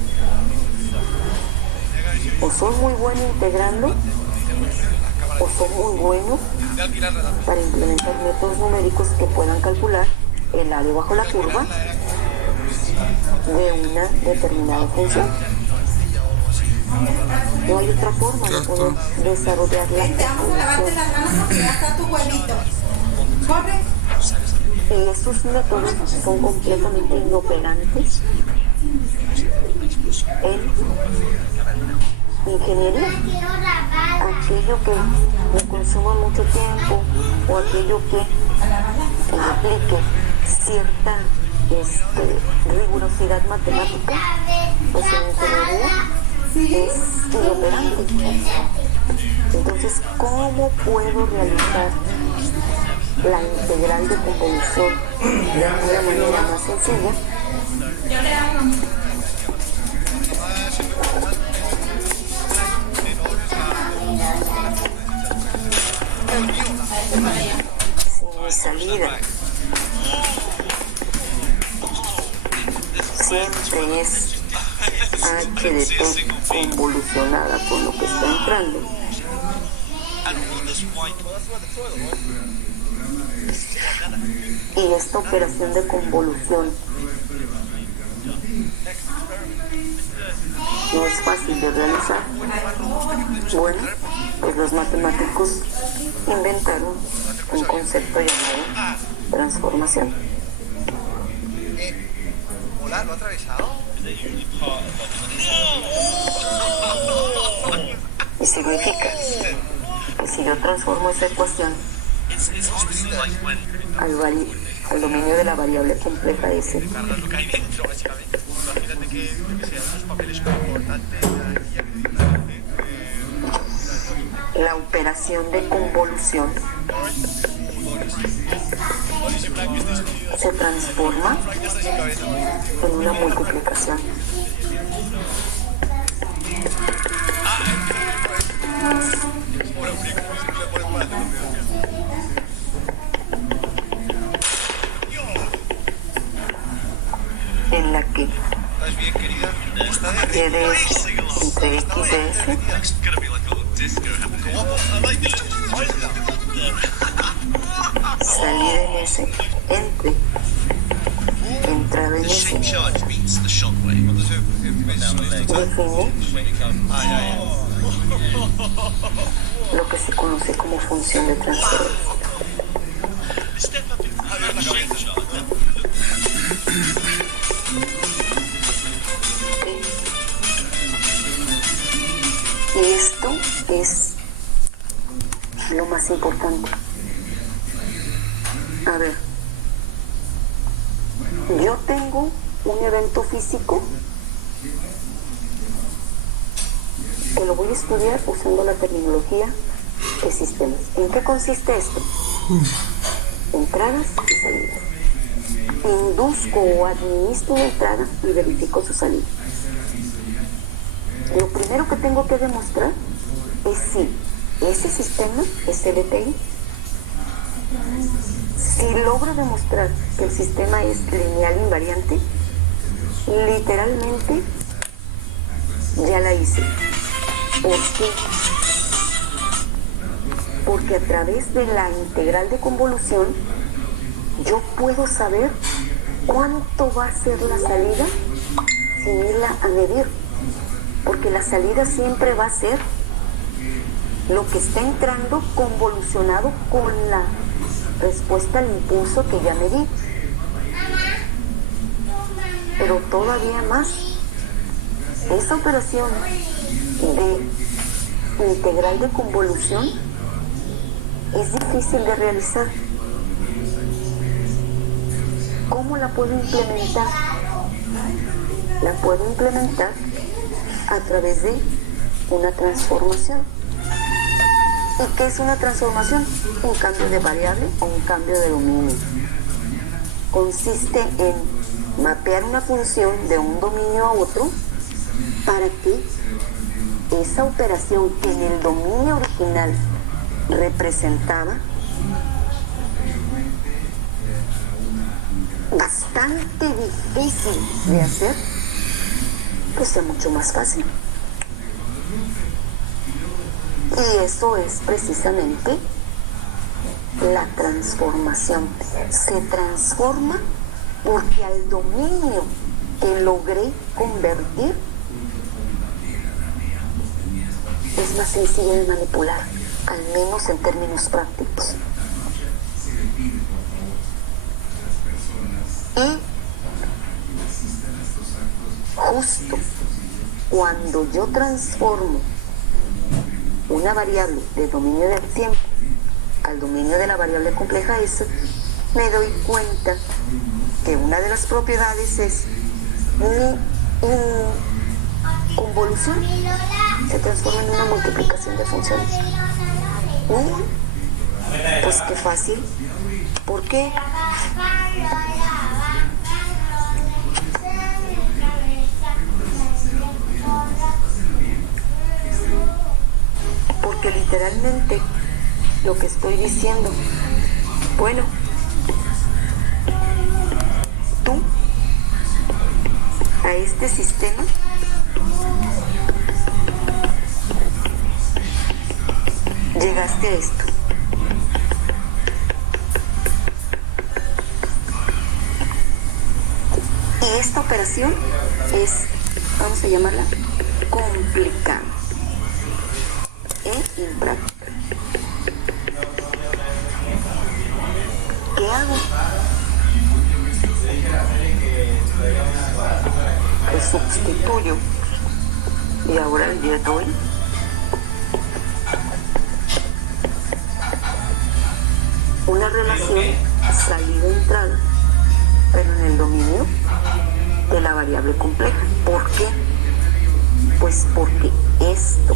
o son muy buenos integrando o son muy buenos De alquilarla también. para implementar métodos numéricos que puedan calcular el área bajo la curva de una determinada función. No hay otra forma de poder desarrollar la Vente, vamos a lavarte las manos porque ya está tu huevito. Corre. y esos métodos son completamente inoperantes en ingeniería. Aquello que me consuma mucho tiempo o aquello que implique cierta rigurosidad matemática, pues en ingeniería es inoperante. Entonces, ¿cómo puedo realizar la integral de convolución de una manera más sencilla? Yo le hago. Si mi salida siempre es h de t convolucionada con lo que está entrando, y esta operación de convolución no es fácil de realizar, bueno, pues los matemáticos inventaron un concepto llamado transformación. Hola, ¿lo ha atravesado? Y significa que si yo transformo esa ecuación al dominio de la variable compleja S, Carlos, lo que hay dentro, básicamente. Imagínate que sean unos papeles muy importantes. la operación de convolución se transforma en una multiplicación. En la que ¿Estás bien, querida? Está de quede entre x de s salida en s entre entrada en s define lo que se conoce como función de transferencia. Y esto es lo más importante. A ver, yo tengo un evento físico que lo voy a estudiar usando la terminología de sistemas. ¿En qué consiste esto? Entradas y salidas. Induzco o administro una entrada y verifico su salida. Lo primero que tengo que demostrar es si ese sistema es CDTI. Si logro demostrar que el sistema es lineal invariante, literalmente ya la hice. ¿Por qué? Porque a través de la integral de convolución yo puedo saber cuánto va a ser la salida sin irla a medir. Porque la salida siempre va a ser lo que está entrando convolucionado con la respuesta al impulso que ya medí. Pero todavía más, esa operación de integral de convolución es difícil de realizar. ¿Cómo la puedo implementar? La puedo implementar a través de una transformación. ¿Y qué es una transformación? Un cambio de variable o un cambio de dominio. Consiste en mapear una función de un dominio a otro para que esa operación que en el dominio original representaba bastante difícil de hacer, pues sea mucho más fácil. Y eso es precisamente la transformación. Se transforma porque al dominio que logré convertir es más sencillo de manipular, al menos en términos prácticos. Y justo cuando yo transformo una variable de dominio del tiempo al dominio de la variable compleja S, me doy cuenta que una de las propiedades es mi convolución se transforma en una multiplicación de funciones. Pues qué fácil. ¿Por qué? Porque literalmente lo que estoy diciendo, bueno, tú a este sistema llegaste a esto. Y esta operación es, vamos a llamarla, complicada e impráctica. ¿Qué hago? Pues sustituyo. Y ahora le doy una relación salida-entrada, pero en el dominio de la variable compleja. ¿Por qué? Pues porque esto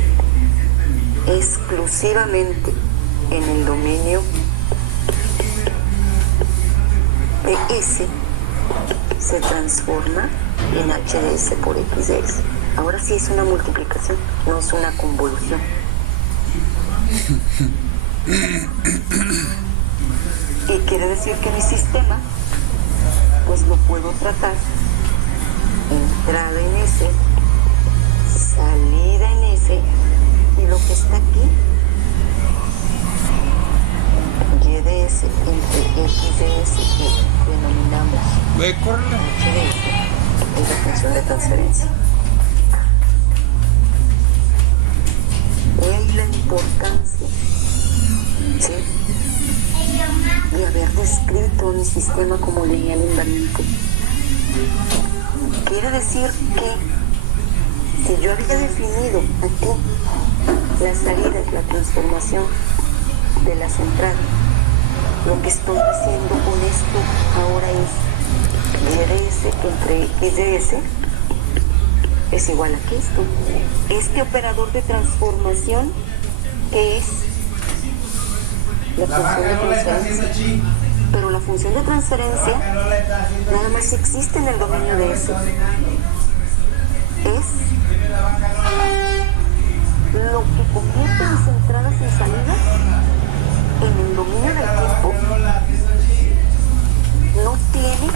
exclusivamente en el dominio de S se transforma en H de S por X de S. Ahora sí es una multiplicación, no es una convolución. Y quiere decir que mi sistema pues lo puedo tratar entrada en S, salida en S, y lo que está aquí, Y de S entre X de S, que denominamos Ve, córrele. H de S, es la función de transferencia. Y ahí la importancia, ¿sí?, de haber descrito mi sistema como lineal invariante. Quiere decir que si yo había definido aquí las salidas, la transformación de las entradas, lo que estoy diciendo con esto ahora es Y de S entre X de S es igual a que esto. Este operador de transformación, que es la función de transferencia. Pero la función de transferencia nada más existe en el dominio de S. Es lo que convierte mis entradas y salidas en el dominio del tiempo. No tiene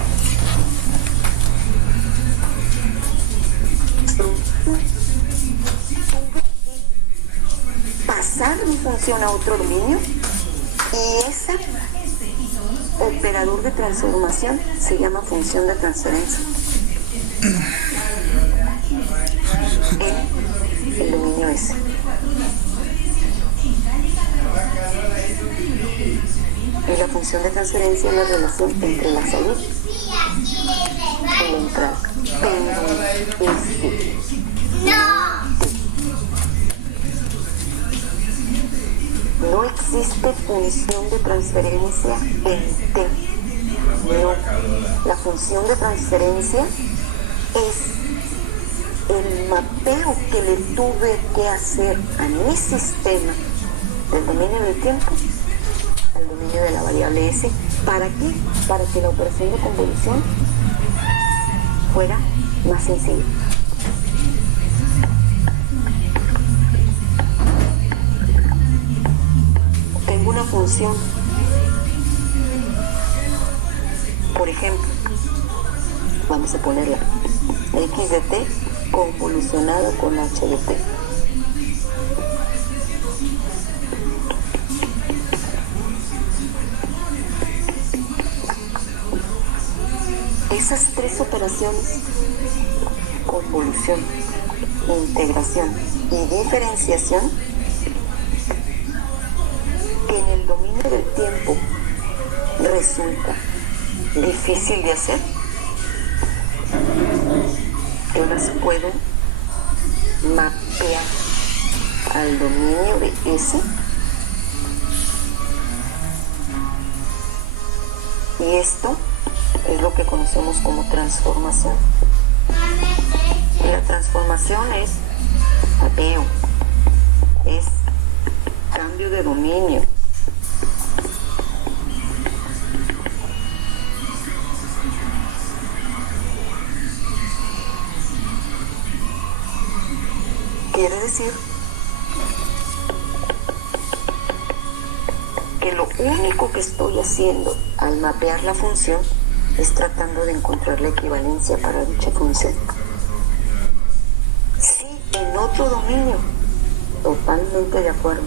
pasar mi función a otro dominio, y ese operador de transformación se llama función de transferencia en el dominio S. Y la función de transferencia es la relación entre la salud y la entrada. Pero no existe función de transferencia en T. No. La función de transferencia es el mapeo que le tuve que hacer a mi sistema del dominio del tiempo al dominio de la variable S. ¿Para qué? Para que la operación de convolución fuera más sencilla. Tengo una función, por ejemplo, vamos a ponerla x de t convolucionado con h de t. Esas tres operaciones, convolución, integración y diferenciación, que en el dominio del tiempo resulta difícil de hacer, yo las puedo mapear al dominio de S y esto es lo que conocemos como transformación. Y la transformación es mapeo, es cambio de dominio. Quiere decir que lo único que estoy haciendo al mapear la función es tratando de encontrar la equivalencia para dicha función. Sí, en otro dominio, totalmente de acuerdo.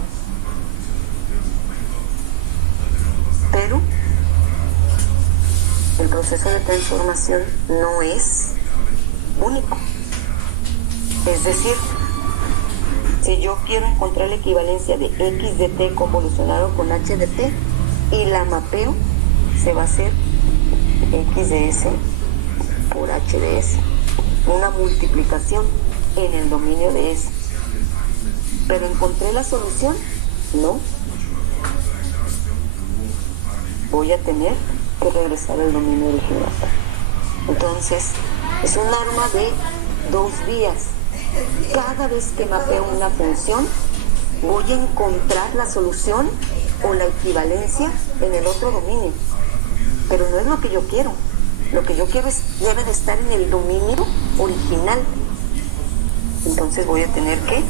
Pero el proceso de transformación no es único. Es decir, si yo quiero encontrar la equivalencia de x de t convolucionado con h de t y la mapeo, se va a hacer x de s por h de s, una multiplicación en el dominio de s. ¿Pero encontré la solución? No. Voy a tener que regresar al dominio original. Entonces, es un arma de dos vías. Cada vez que mapeo una función, voy a encontrar la solución o la equivalencia en el otro dominio. Pero no es lo que yo quiero. Lo que yo quiero debe de estar en el dominio original. Entonces voy a tener que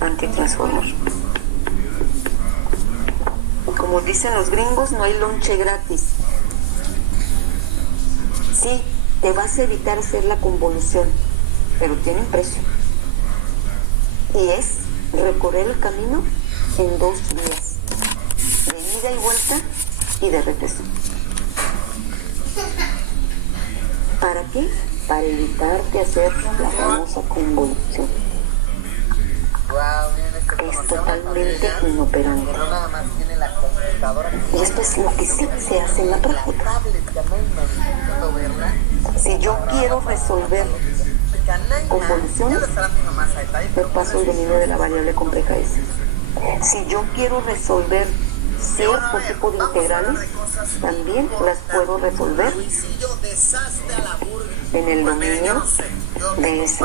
antitransformar. Como dicen los gringos, no hay lonche gratis. Sí, te vas a evitar hacer la convolución, pero tiene un precio. Y es recorrer el camino en dos vías, de ida y vuelta y de regreso. ¿Para qué? Para evitarte hacer la famosa convolución. Es totalmente inoperante. Y esto es lo que sí se hace en la práctica. Si yo quiero resolver convoluciones, me paso el dominio de la variable compleja S. Si yo quiero resolver cierto tipo de integrales, también las puedo resolver en el dominio de S.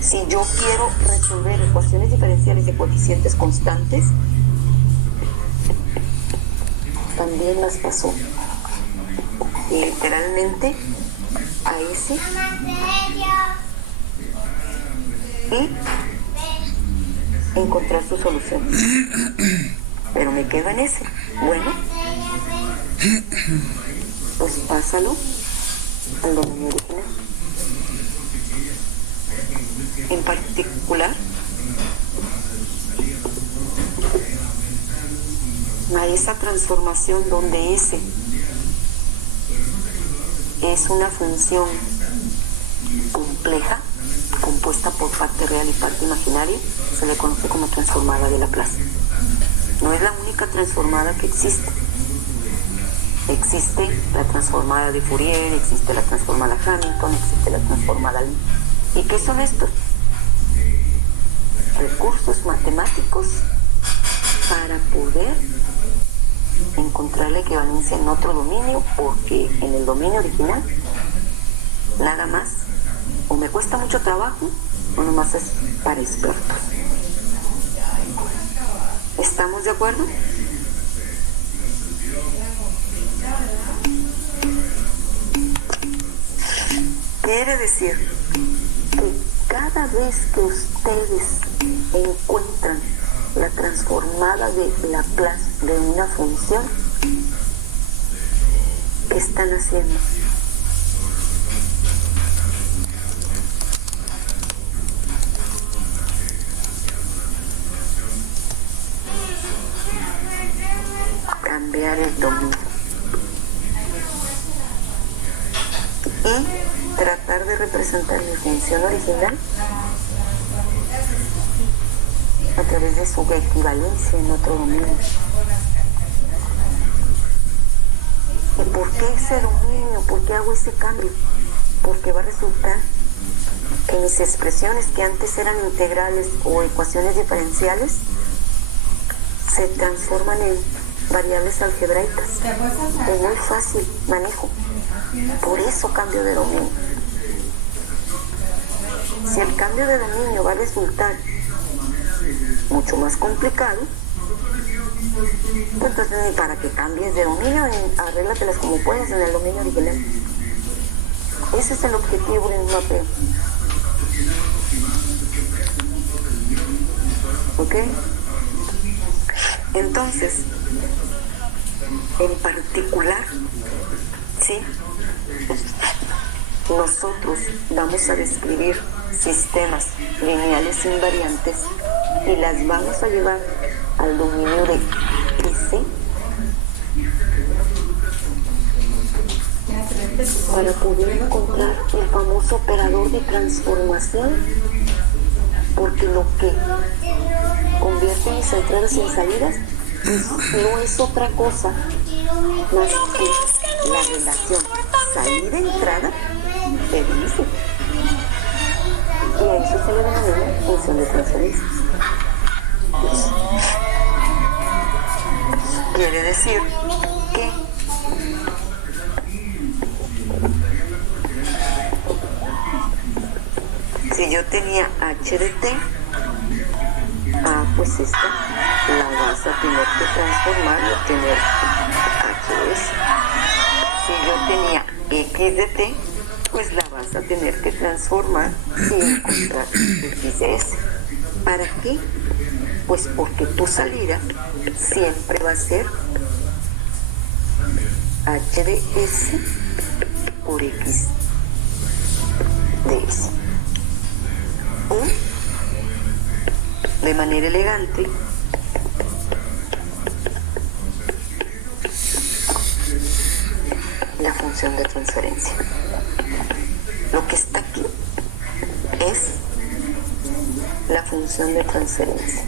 Si yo quiero resolver ecuaciones diferenciales de coeficientes constantes, también las paso literalmente a S y encontrar su solución. Pero me quedo en S. Bueno, pues pásalo al dominio original. En particular, a esa transformación donde S es una función compleja, compuesta por parte real y parte imaginaria, se le conoce como transformada de Laplace. no es la única transformada que existe. Existe la transformada de Fourier, existe la transformada Hamilton, existe la transformada Lie. ¿Y qué son estos? Recursos matemáticos para poder encontrar la equivalencia en otro dominio, porque en el dominio original nada más o me cuesta mucho trabajo o nomás es para expertos. ¿Estamos de acuerdo? Quiere decir que cada vez que ustedes encuentran la transformada de Laplace de una función, ¿qué están haciendo? Cambiar el dominio y tratar de representar mi función original a través de su equivalencia en otro dominio. ¿Y por qué ese dominio? ¿Por qué hago ese cambio? Porque va a resultar que mis expresiones que antes eran integrales o ecuaciones diferenciales se transforman en variables algebraicas. Es muy fácil manejo. Por eso cambio de dominio. Si el cambio de dominio va a resultar mucho más complicado, pues entonces ni para que cambies de dominio, arréglatelas como puedas en el dominio original. Ese es el objetivo de un mapeo. ¿Ok? Entonces, en particular, ¿sí? Nosotros vamos a describir sistemas lineales invariantes y las vamos a llevar al dominio de S para poder encontrar el famoso operador de transformación, porque lo que convierte mis entradas en salidas no es otra cosa más que la relación salida-entrada de dice. Y a eso se le denomina función de transferencia. Quiere decir que si yo tenía h de t, pues esta la vas a tener que transformar y obtener h de s. Si yo tenía x de t, pues la vas a tener que transformar y encontrar x de s. ¿Para qué? Pues porque tu salida siempre va a ser h de s por x de s. O, de manera elegante, la función de transferencia. Lo que está aquí es la función de transferencia.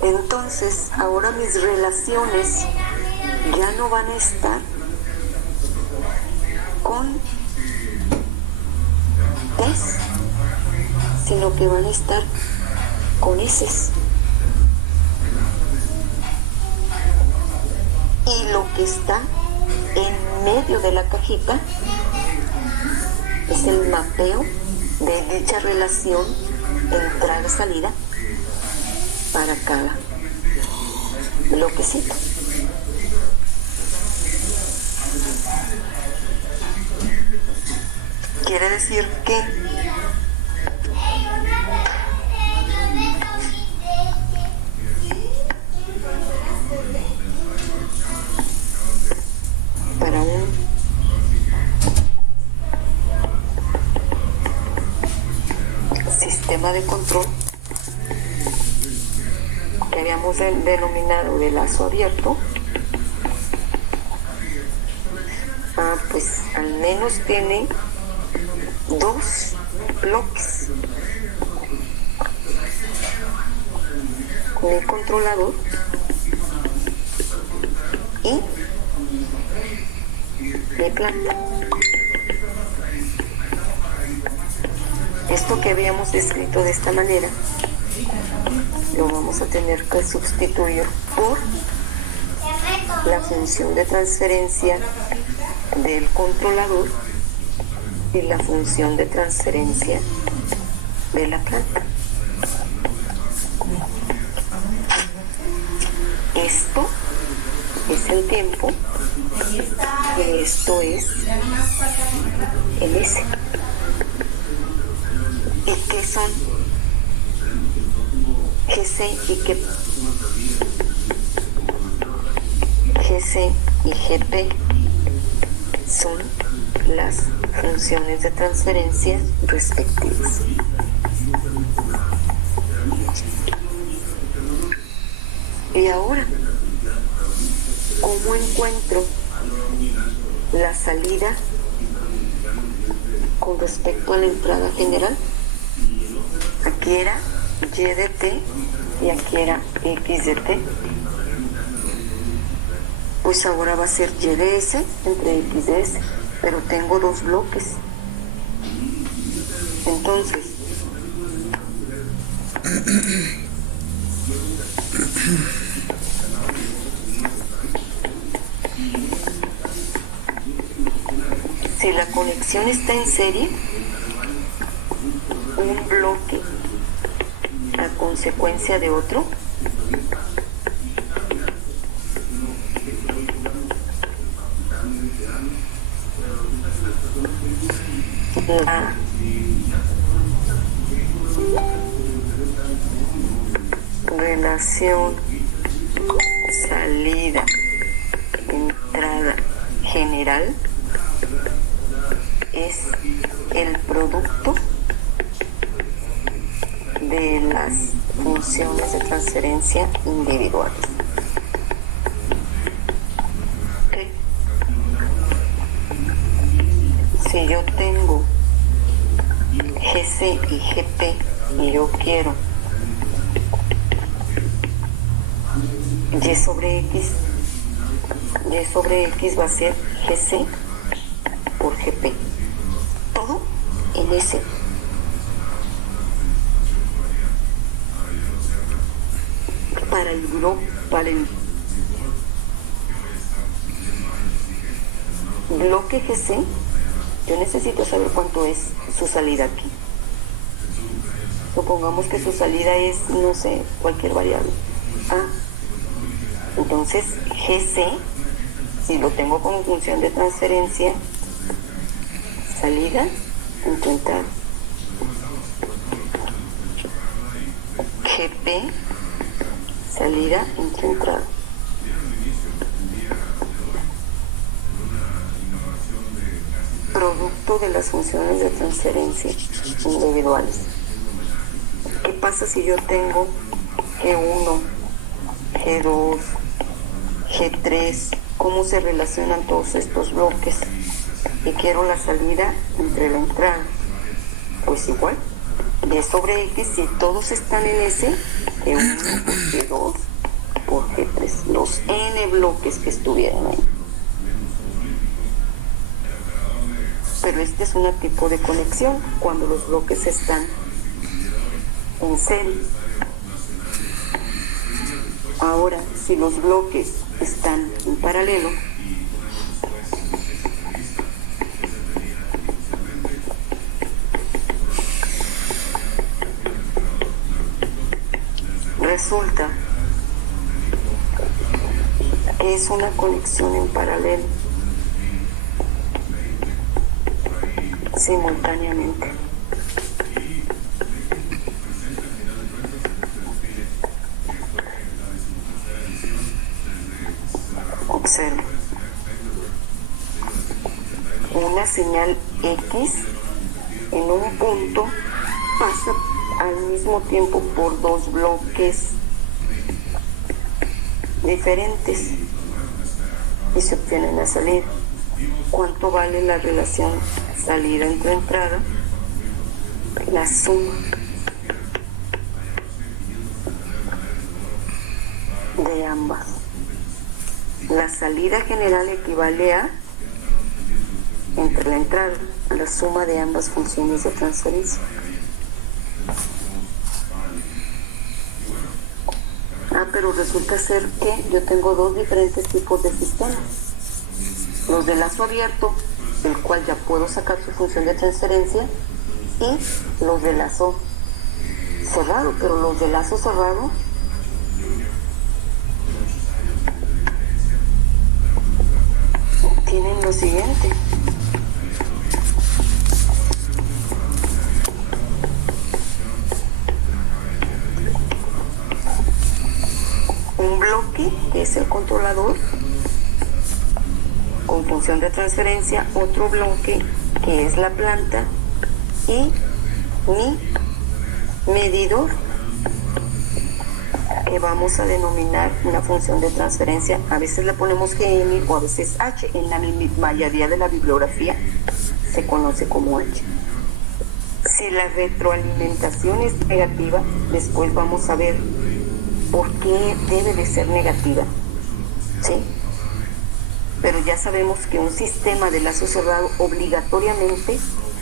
Entonces, ahora mis relaciones ya no van a estar con s, sino que van a estar con s. Y lo que está en medio de la cajita es el mapeo de dicha relación entrada-salida para cada bloquecito. Quiere decir que para un sistema de control que habíamos denominado de lazo abierto, pues pues al menos tiene 2 bloques. Con el controlador y mi planta. Esto que habíamos descrito de esta manera lo vamos a tener que sustituir por la función de transferencia del controlador y la función de transferencia de la planta. Esto es el tiempo y esto es el S. ¿Y qué son GC y qué? GC y GP son las funciones de transferencia respectivas. Y ahora, ¿cómo encuentro la salida con respecto a la entrada general? Aquí era Y de T y aquí era X de T. Pues ahora va a ser Y de S entre X de S, pero tengo 2 bloques. Entonces, si la conexión está en serie, un bloque a consecuencia de otro, la relación salida entrada general es el producto de las funciones de transferencia individuales. ¿Okay? Si yo tengo GC y GP y yo quiero Y sobre X va a ser GC por GP. Todo en S. Para el bloque GC, yo necesito saber cuánto es su salida aquí. Supongamos que su salida es, no sé, cualquier variable. Entonces GC, si lo tengo como función de transferencia, salida entre entrada. GP, salida entre entrada. Producto de las funciones de transferencia individuales. ¿Qué pasa si yo tengo G1, G2, G3? ¿Cómo se relacionan todos estos bloques? Y quiero la salida entre la entrada. Pues igual, Y sobre X, si todos están en S, G1 por G2 por G3, los N bloques que estuvieran ahí. Pero este es un tipo de conexión cuando los bloques están en serie. Ahora, si los bloques están en paralelo, resulta que es una conexión en paralelo simultáneamente. Observa. Una señal X en un punto pasa al mismo tiempo por dos bloques diferentes y se obtiene la salida. ¿Cuánto vale la relación salida entre entrada? La suma de ambas. La salida general equivale a, entre la entrada, a la suma de ambas funciones de transferencia. Pero resulta ser que yo tengo dos diferentes tipos de sistemas. Los de lazo abierto, del cual ya puedo sacar su función de transferencia, y los de lazo cerrado, pero los de lazo cerrado tienen lo siguiente. Un bloque, que es el controlador, con función de transferencia, otro bloque, que es la planta, y mi medidor, que vamos a denominar una función de transferencia. A veces le ponemos GM o a veces H. En la mayoría de la bibliografía se conoce como H. Si la retroalimentación es negativa, después vamos a ver por qué debe de ser negativa, ¿sí? Pero ya sabemos que un sistema de lazo cerrado obligatoriamente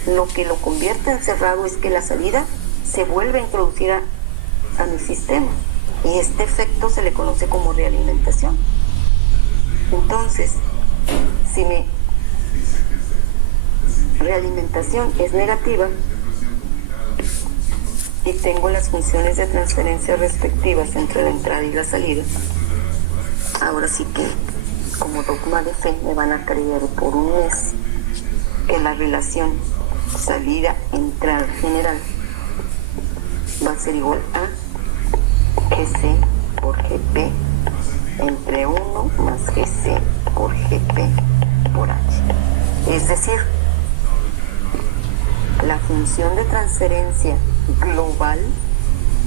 lo que lo convierte en cerrado es que la salida se vuelve a introducir a mi sistema, y este efecto se le conoce como realimentación. Entonces, si mi realimentación es negativa y tengo las funciones de transferencia respectivas entre la entrada y la salida, ahora sí que como dogma de fe me van a creer por un mes que la relación salida-entrada general va a ser igual a GC por GP entre 1 más GC por GP por H. Es decir, la función de transferencia global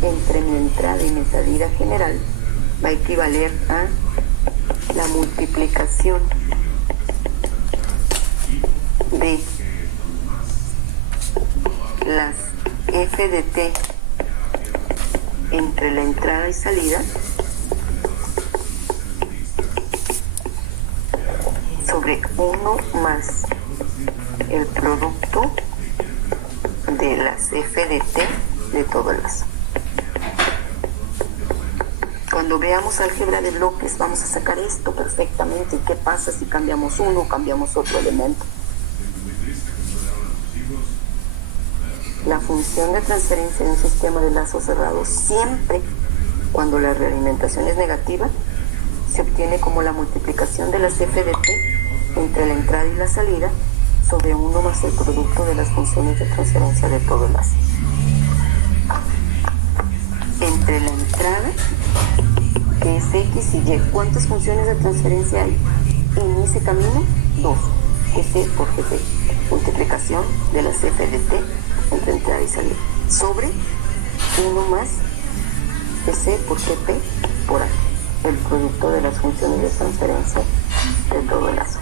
entre mi entrada y mi salida general va a equivaler a la multiplicación de las F de T entre la entrada y salida sobre 1 más el producto de las F de T de todo el lazo. Cuando veamos álgebra de bloques vamos a sacar esto perfectamente. ¿Y qué pasa si cambiamos uno o cambiamos otro elemento? La función de transferencia en un sistema de lazo cerrado siempre, cuando la realimentación es negativa, se obtiene como la multiplicación de las F de T entre la entrada y la salida sobre 1 más el producto de las funciones de transferencia de todo el lazo. Entre la entrada, que es X y Y, ¿cuántas funciones de transferencia hay en ese camino? 2, GC por GP, multiplicación de las F de T entre entrada y salida, sobre 1 más GC por GP por H, el producto de las funciones de transferencia de todo el lazo.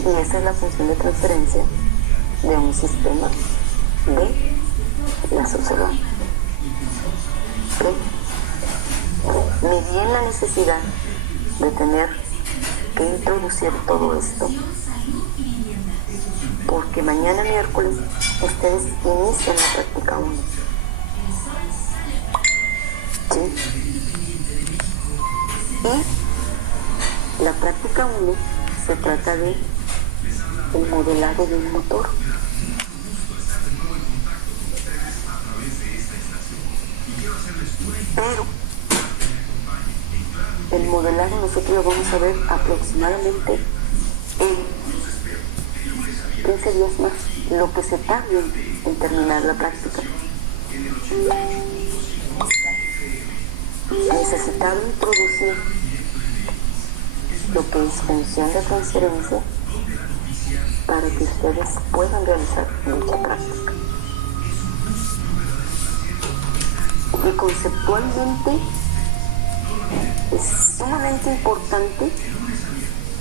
Y esa es la función de transferencia de un sistema de lazo cerrado. ¿Okay? Medí en la necesidad de tener que introducir todo esto, porque mañana miércoles ustedes inician la práctica 1. ¿Sí? Y la práctica 1 se trata de el modelado de un motor. Pero el modelado nosotros lo vamos a ver aproximadamente en 15 días más, lo que se tarde en terminar la práctica. Necesitaba introducir lo que es función de transferencia para que ustedes puedan realizar dicha práctica. Y conceptualmente es sumamente importante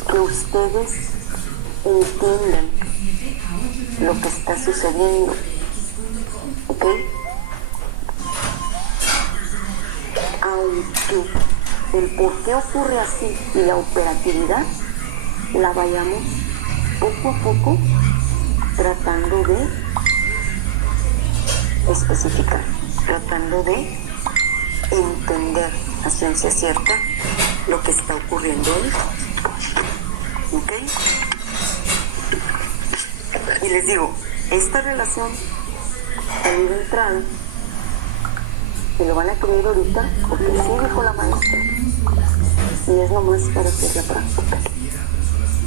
que ustedes entiendan lo que está sucediendo, ¿ok? Aunque el por qué ocurre así y la operatividad la vayamos poco a poco tratando de especificar, tratando de entender a ciencia cierta lo que está ocurriendo hoy. ¿Ok? Y les digo, esta relación salida de entrada, y lo van a creer ahorita porque sí dijo la maestra, y es nomás para hacer la práctica.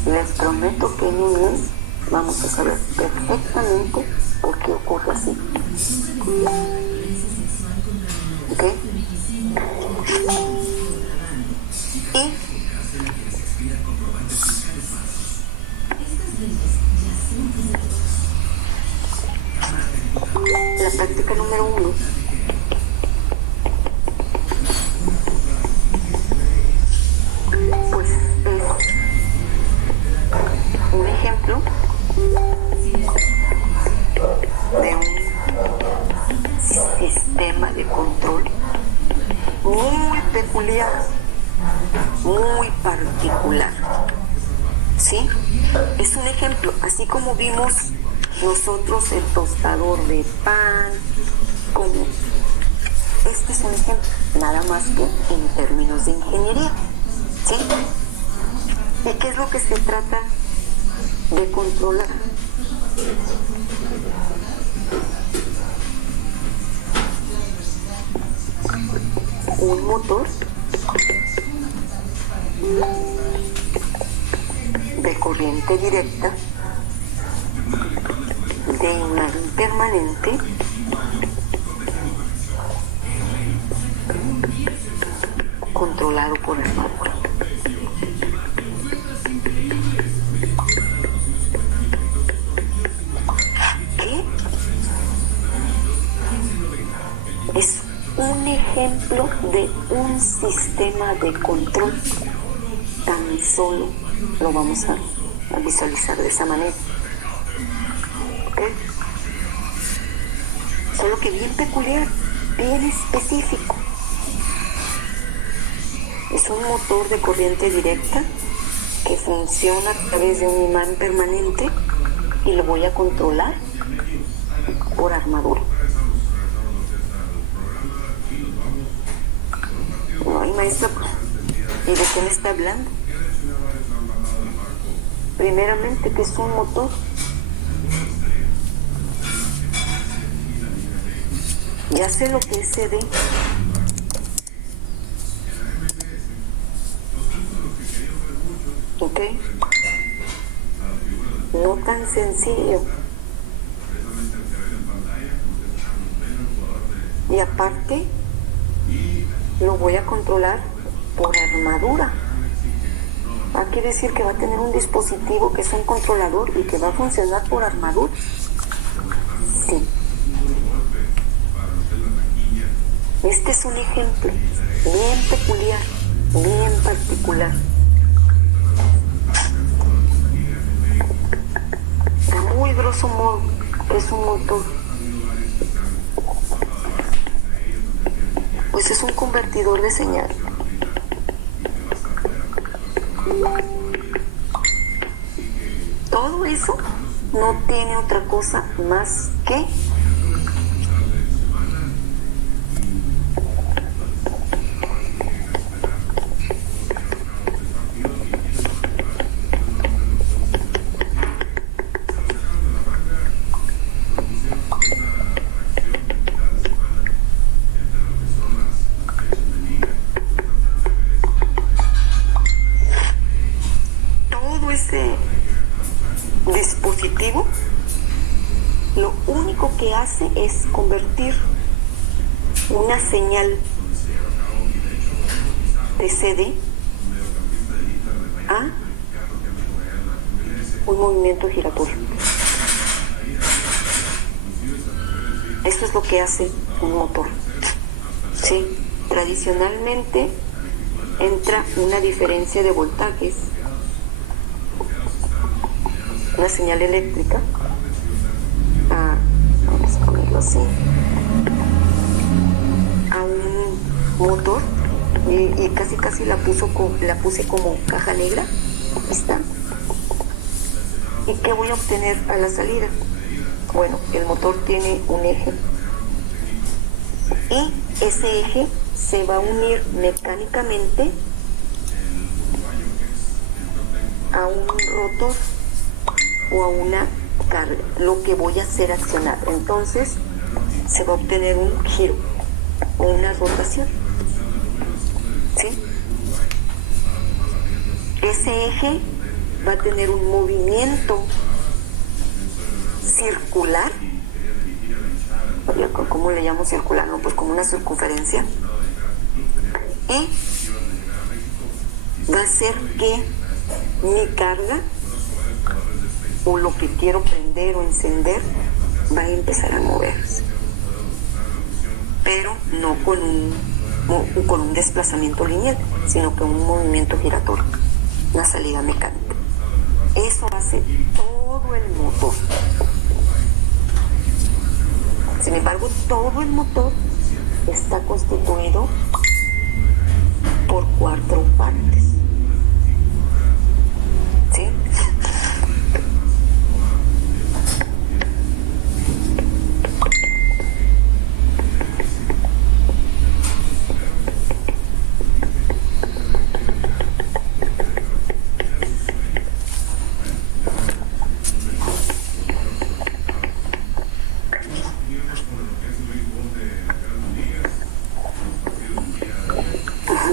Les prometo que en un mes vamos a saber perfectamente por qué ocurre así. ¿Ok? Y la práctica número 1 pues es un ejemplo de un sistema de control muy peculiar, muy particular, ¿sí? Es un ejemplo, así como vimos nosotros el tostador de pan, como este es un ejemplo, nada más que en términos de ingeniería, ¿sí? ¿Y qué es lo que se trata de controlar? Un motor de corriente directa de imagen permanente controlado por armadura. ¿Qué? Es un ejemplo de un sistema de control. Tan solo lo vamos a visualizar de esa manera. ¿Ok? Solo que bien peculiar, bien específico. Es un motor de corriente directa que funciona a través de un imán permanente y lo voy a controlar por armadura. Ay, maestra, ¿y de qué me está hablando? Primeramente, que es un motor. Ya sé lo que es CD. ¿Ok? No tan sencillo. Y aparte, lo voy a controlar por armadura. Quiere decir que va a tener un dispositivo que es un controlador y que va a funcionar por armadura. Sí. Este es un ejemplo bien peculiar, bien particular. A muy grosso modo, es un motor. Pues es un convertidor de señal. Todo eso no tiene otra cosa más que dispositivo. Lo único que hace es convertir una señal de CD a un movimiento giratorio. Eso es lo que hace un motor. Sí, tradicionalmente entra una diferencia de voltajes una señal eléctrica a, vamos a ponerlo así, a un motor y casi la puse como caja negra. Aquí está. ¿Y qué voy a obtener a la salida? Bueno, el motor tiene un eje y ese eje se va a unir mecánicamente a un rotor o a una carga, lo que voy a hacer accionar. Entonces se va a obtener un giro o una rotación, ¿sí? Ese eje va a tener un movimiento circular. ¿Cómo le llamo circular? No, pues como una circunferencia. Y va a hacer que mi carga o lo que quiero prender o encender va a empezar a moverse, pero no con un desplazamiento lineal, sino con un movimiento giratorio, una salida mecánica. Eso hace todo el motor. Sin embargo, todo el motor está constituido por 4 partes. ¿Sí?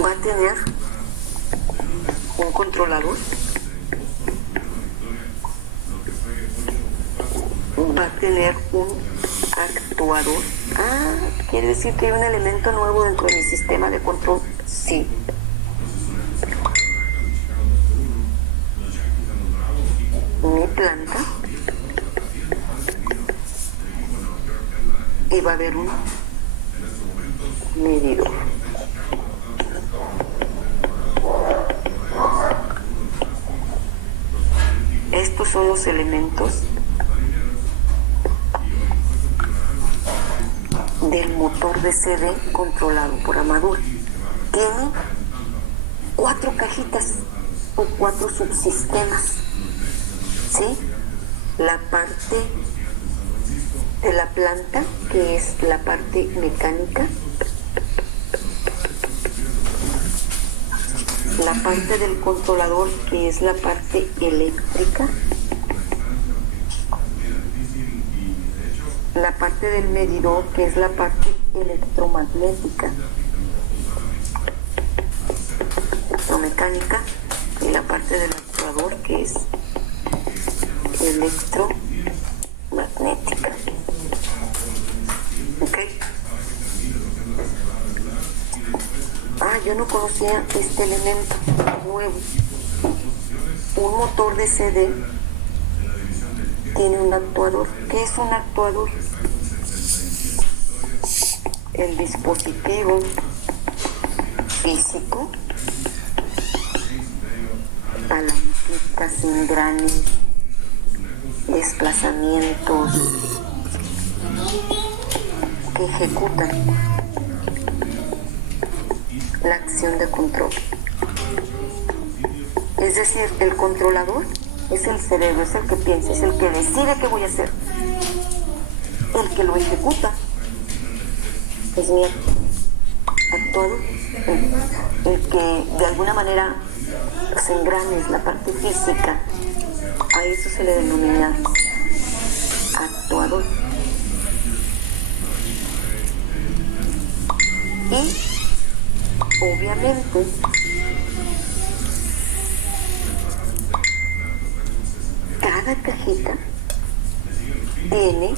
Va a tener un controlador, va a tener un actuador. ¿Quiere decir que hay un elemento nuevo dentro de mi sistema de control? Sí. Mi planta, y va a haber un medidor. Estos son los elementos del motor de CD controlado por Amador. Tiene 4 cajitas o 4 subsistemas, ¿sí? La parte de la planta, que es la parte mecánica, la parte del controlador, que es la parte eléctrica, la parte del medidor, que es la parte electromagnética, electromecánica, y la parte del actuador, que es electromagnética. ¿Ok? Yo no conocía este elemento nuevo. Un motor de CD tiene un actuador. ¿Qué es un actuador? El dispositivo físico, palanquitas, engranes, desplazamientos que ejecutan la acción de control. Es decir, el controlador es el cerebro, es el que piensa, es el que decide qué voy a hacer. El que lo ejecuta es mi actuador, el que de alguna manera los engranes, la parte física, a eso se le denomina actuador. Y obviamente cada cajita tiene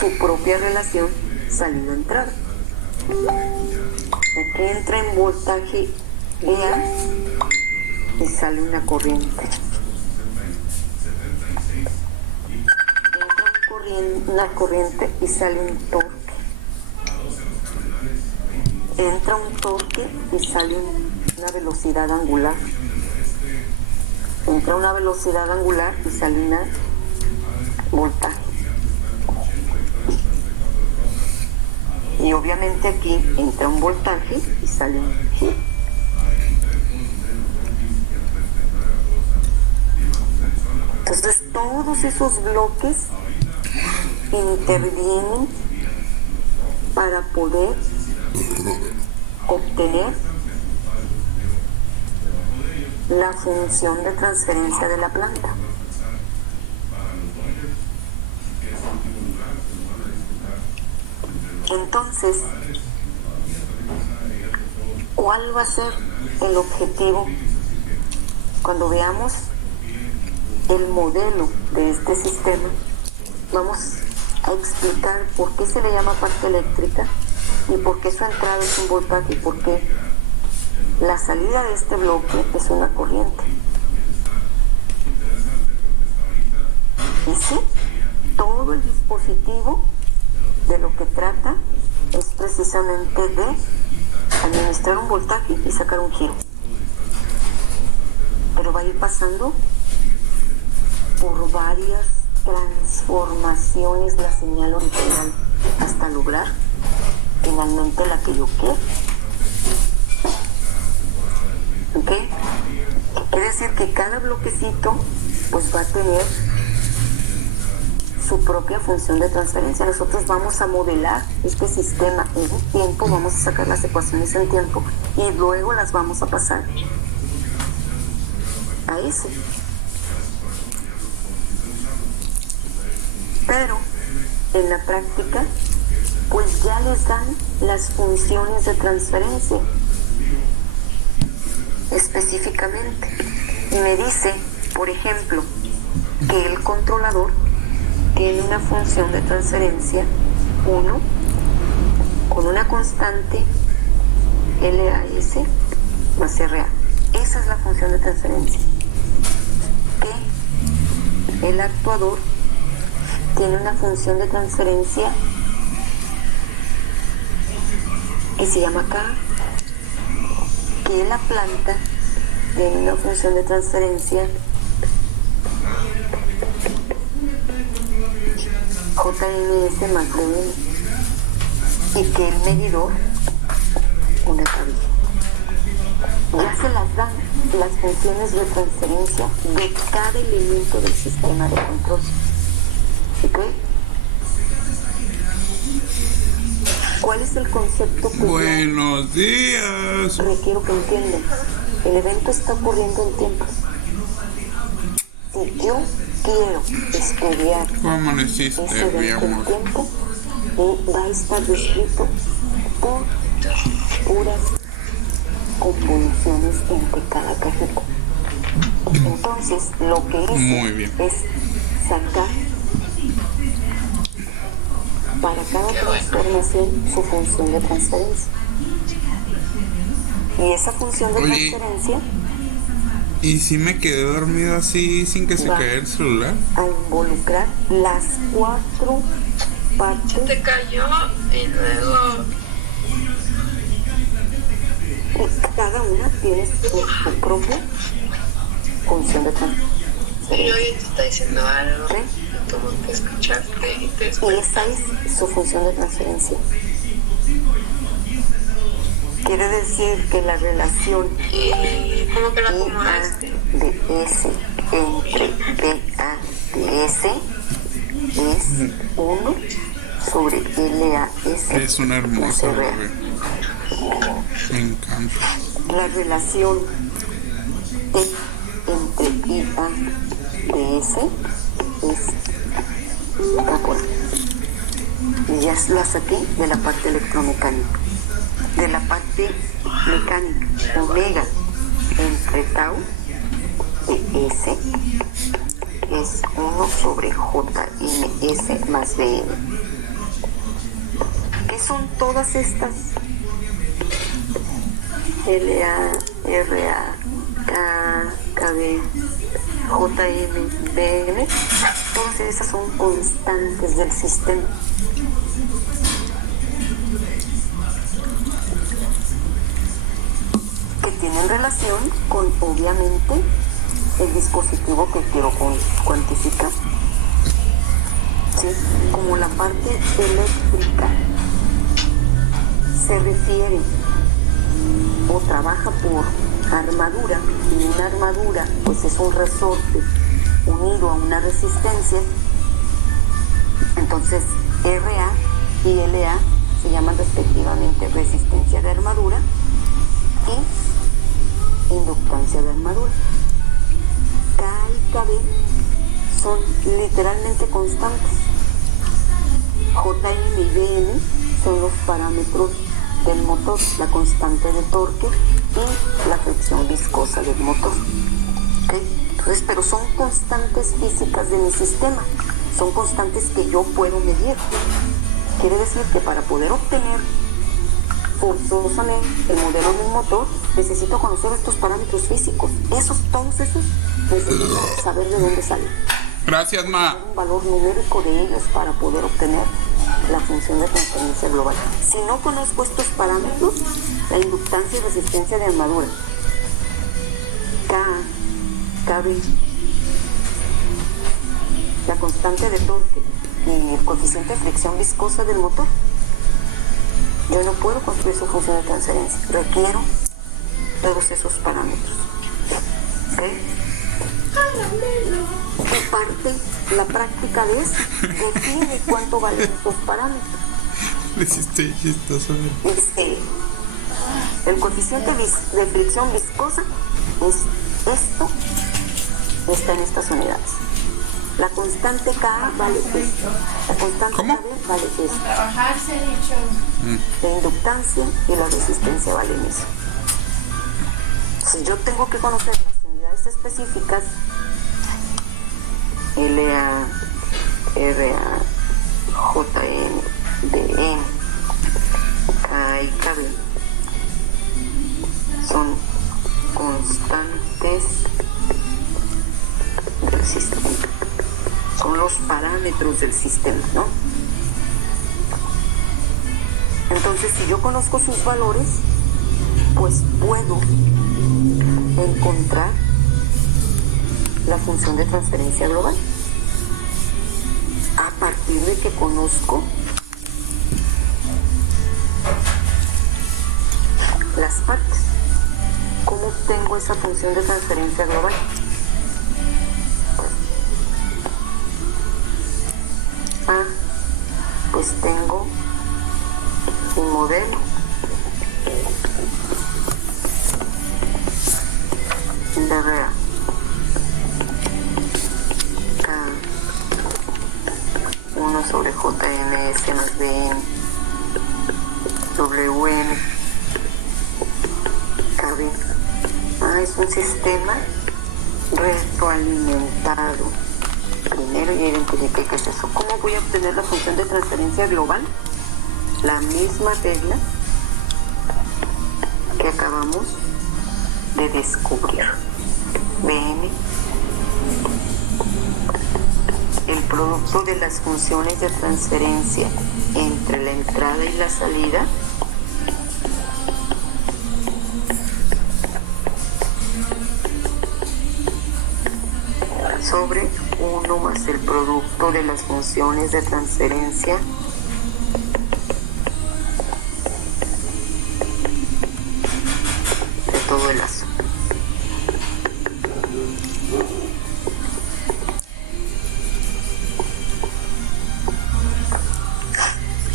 su propia relación salida-entrada. Aquí entra en voltaje EA y sale una corriente. Entra una corriente y sale un torque. Entra un torque y sale una velocidad angular. entra una velocidad angular y sale un voltaje. Y obviamente aquí entra un voltaje y sale un giro. Entonces todos esos bloques intervienen para poder obtener la función de transferencia de la planta. Entonces, ¿cuál va a ser el objetivo cuando veamos el modelo de este sistema? Vamos a explicar por qué se le llama parte eléctrica y por qué su entrada es un voltaje y por qué la salida de este bloque es una corriente. Y sí, todo el dispositivo de lo que trata es precisamente de administrar un voltaje y sacar un giro. Pero va a ir pasando por varias transformaciones la señal original hasta lograr finalmente la que yo quiero. ¿Ok? Quiere decir que cada bloquecito pues va a tener su propia función de transferencia. Nosotros vamos a modelar este sistema en un tiempo, vamos a sacar las ecuaciones en tiempo y luego las vamos a pasar a ese. Pero en la práctica pues ya les dan las funciones de transferencia específicamente y me dice, por ejemplo, que el controlador tiene una función de transferencia 1 con una constante LAS más RA. Esa es la función de transferencia. Que el actuador tiene una función de transferencia que se llama K, que la planta tiene una función de transferencia JMS más DN y que el medidor una cabeza. Ya se las dan las funciones de transferencia de cada elemento del sistema de control. ¿Ok? ¿Cuál es el concepto que Buenos días. requiero que entiendan? El evento está ocurriendo en tiempo. Si yo quiero estudiar ¿Cómo amaneciste, ese mi evento en amor? tiempo, va a estar descrito por puras convoluciones entre cada cajita. Entonces, lo que Muy bien. hice es sacar para cada transformación su función de transferencia. Y esa función de Oye. transferencia ¿Y si me quedé dormido así sin que se Va. caiga el celular? a involucrar las 4 partes Te cayó y luego y cada una tiene su propia función de y transferencia. hoy te está diciendo algo ¿Ok? y tuvo que escucharte y te Y esa es su función de transferencia. Quiere decir que la relación y como que la IA acomodaste. de S entre BA de S es 1 sobre LAS Es una hermosa más RA. bebé. Me encanta. La relación T entre IA de S es por aquí. Y ya la saqué de la parte electromecánica. De la parte mecánica, omega entre tau de S es 1 sobre JMS más BN. ¿Qué son todas estas? LA, RA, K, KB, JM, BN, todas esas son constantes del sistema. Que tienen relación con, obviamente, el dispositivo que quiero cuantificar. ¿Sí? Como la parte eléctrica se refiere o trabaja por armadura, y una armadura pues es un resorte unido a una resistencia, entonces RA y LA se llaman respectivamente resistencia de armadura y inductancia de armadura. K y KB son literalmente constantes. JM y BM son los parámetros del motor, la constante de torque y la fricción viscosa del motor. ¿Okay? Entonces, pero son constantes físicas de mi sistema, son constantes que yo puedo medir. Quiere decir que para poder obtener forzosamente el modelo del motor, necesito conocer estos parámetros físicos. Todos esos, necesito saber de dónde salen. Gracias, Ma. Un valor numérico de ellos para poder obtener la función de transferencia global. Si no conozco estos parámetros, la inductancia y resistencia de armadura, K, KB, la constante de torque y el coeficiente de fricción viscosa del motor, yo no puedo construir su función de transferencia. Requiero todos esos parámetros. ¿Okay? Y parte, la práctica de eso define cuánto valen esos parámetros. Hiciste chistoso. El coeficiente de fricción viscosa es esto, está en estas unidades. La constante K vale esto. La constante ¿Cómo? KB vale esto. Trabajarse dicho. La inductancia y la resistencia valen eso. Si yo tengo que conocer las unidades específicas, LA, RA, JN, DN, K y KB son constantes del sistema, son los parámetros del sistema, ¿no? Entonces, si yo conozco sus valores, pues puedo encontrar la función de transferencia global a partir de que conozco las partes. ¿Cómo obtengo esa función de transferencia global? Pues tengo un modelo de RA K 1 sobre JNS más BN WN KB. Es un sistema retroalimentado. Primero ya identifiqué qué es eso. ¿Cómo voy a obtener la función de transferencia global? La misma regla que acabamos de descubrir. BN, el producto de las funciones de transferencia entre la entrada y la salida sobre 1 más el producto de las funciones de transferencia de todo el lazo.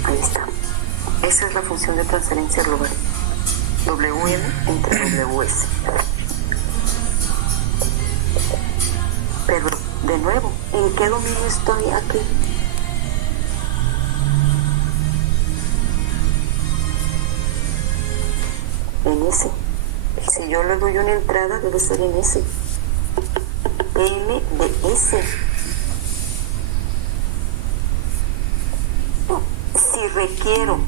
Ahí está. Esa es la función de transferencia global. WM entre WS. Pero, de nuevo, ¿en qué dominio estoy aquí? En ese. Si yo le doy una entrada, debe ser en ese. M de S. Si requiero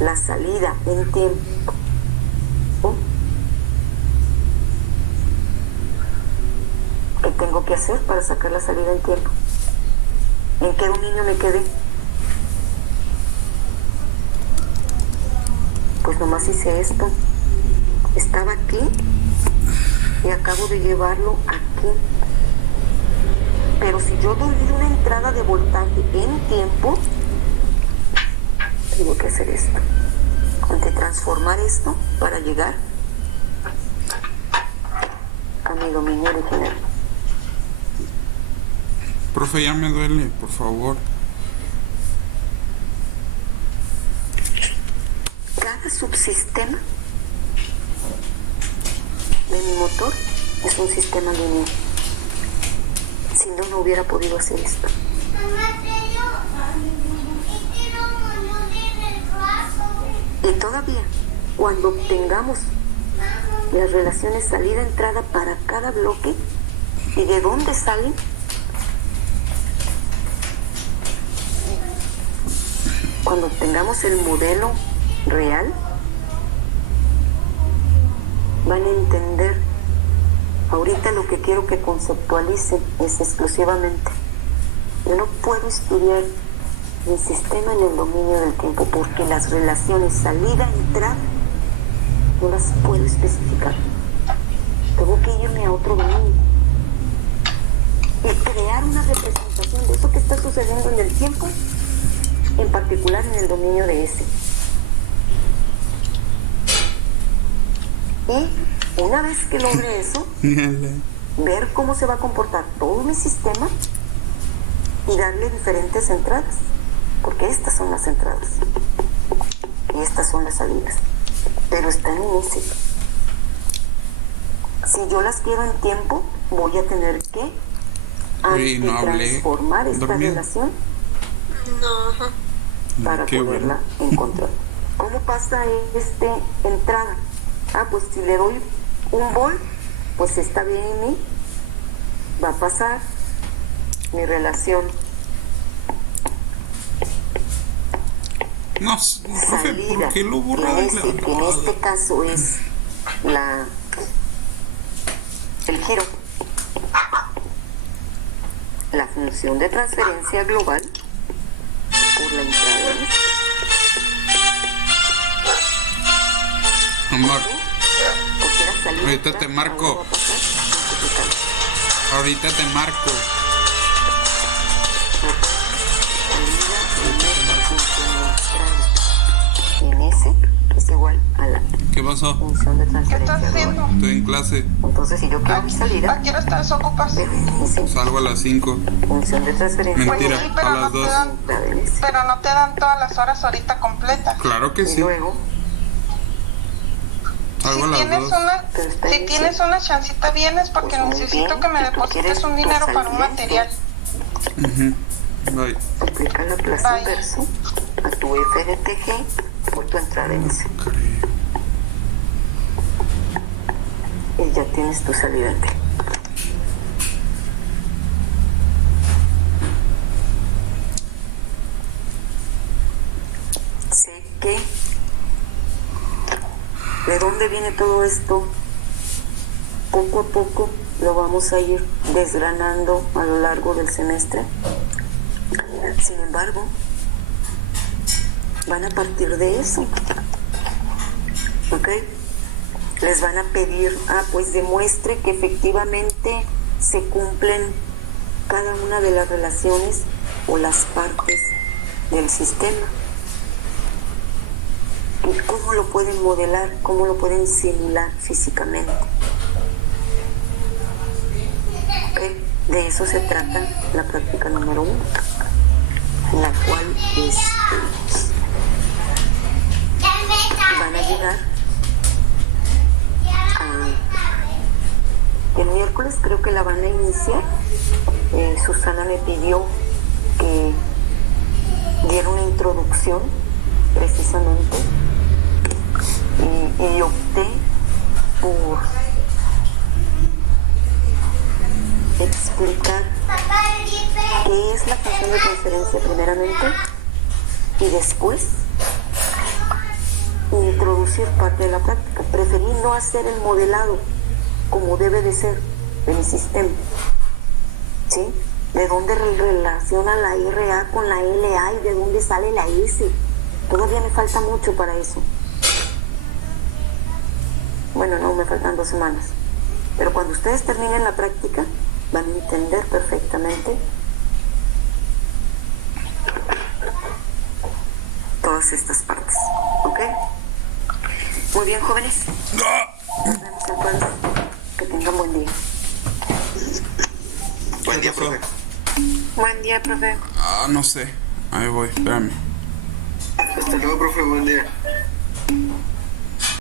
la salida en tiempo, ¿qué tengo que hacer para sacar la salida en tiempo? ¿En qué dominio me quedé? Pues nomás hice esto. Estaba aquí y acabo de llevarlo aquí. Pero si yo doy una entrada de voltaje en tiempo, tengo que hacer esto. Tengo que transformar esto para llegar a mi dominio original. Profe, ya me duele, por favor. Cada subsistema de mi motor es un sistema lineal. Si no, no hubiera podido hacer esto. Y todavía, cuando obtengamos las relaciones salida-entrada para cada bloque y de dónde salen, cuando obtengamos el modelo real, van a entender. Ahorita lo que quiero que conceptualicen es exclusivamente: yo no puedo estudiar mi sistema en el dominio del tiempo porque las relaciones salida-entrada no las puedo especificar. Tengo que irme a otro dominio y crear una representación de eso que está sucediendo en el tiempo, en particular en el dominio de ese. Y una vez que logre eso, ver cómo se va a comportar todo mi sistema y darle diferentes entradas, porque estas son las entradas y estas son las salidas, pero están en ese. Si yo las quiero en tiempo, voy a tener que transformar esta relación para poderla encontrar. ¿Cómo pasa entrada? Pues si le doy un volt, pues esta BM va a pasar mi relación No, profe, ¿por qué lo borra de la... que en este caso es el giro, la función de transferencia global por la entrada. Amor, ahorita te marco. Ahorita te marco. En ese es igual a la ¿Qué pasó? función de transferencia. ¿Qué estás haciendo? Estoy en clase. Entonces, si yo quiero mi salida, ¿A qué hora te desocupas? Salgo a las 5. función de transferencia. Mentira, Sí, pero a las no 2. te dan, pero no te dan todas las horas ahorita completas. Claro que Y sí. luego, Salgo a Si las tienes 2. si tienes una chancita vienes porque Pues muy necesito bien, que me si tú deposites quieres un dinero tu para un salida, material. Bye. aplica la plaza Bye. inverso a tu FDTG por tu entrada en ese. Y ya tienes tu salida en T. Sé que de dónde viene todo esto, poco a poco lo vamos a ir desgranando a lo largo del semestre. Sin embargo, van a partir de eso, ¿ok? Les van a pedir, pues demuestre que efectivamente se cumplen cada una de las relaciones o las partes del sistema. ¿Y cómo lo pueden modelar? ¿Cómo lo pueden simular físicamente? ¿Ok? De eso se trata la práctica número 1, la cual van a llegar el miércoles, creo que la van a iniciar. Susana me pidió que diera una introducción precisamente y opté por explicar qué es la función de transferencia primeramente y después introducir parte de la práctica. Preferí no hacer el modelado como debe de ser de mi sistema, ¿sí? De dónde relaciona la RA con la LA y de dónde sale la S. Todavía me falta mucho para eso. Bueno, no, me faltan 2 semanas. Pero cuando ustedes terminen la práctica, van a entender perfectamente todas estas partes, ¿ok? Muy bien, jóvenes. Nos vemos entonces. Que tengan buen día. Buen día, profe. Buen día, profe. No sé. Ahí voy, espérame. Hasta luego, profe, buen día.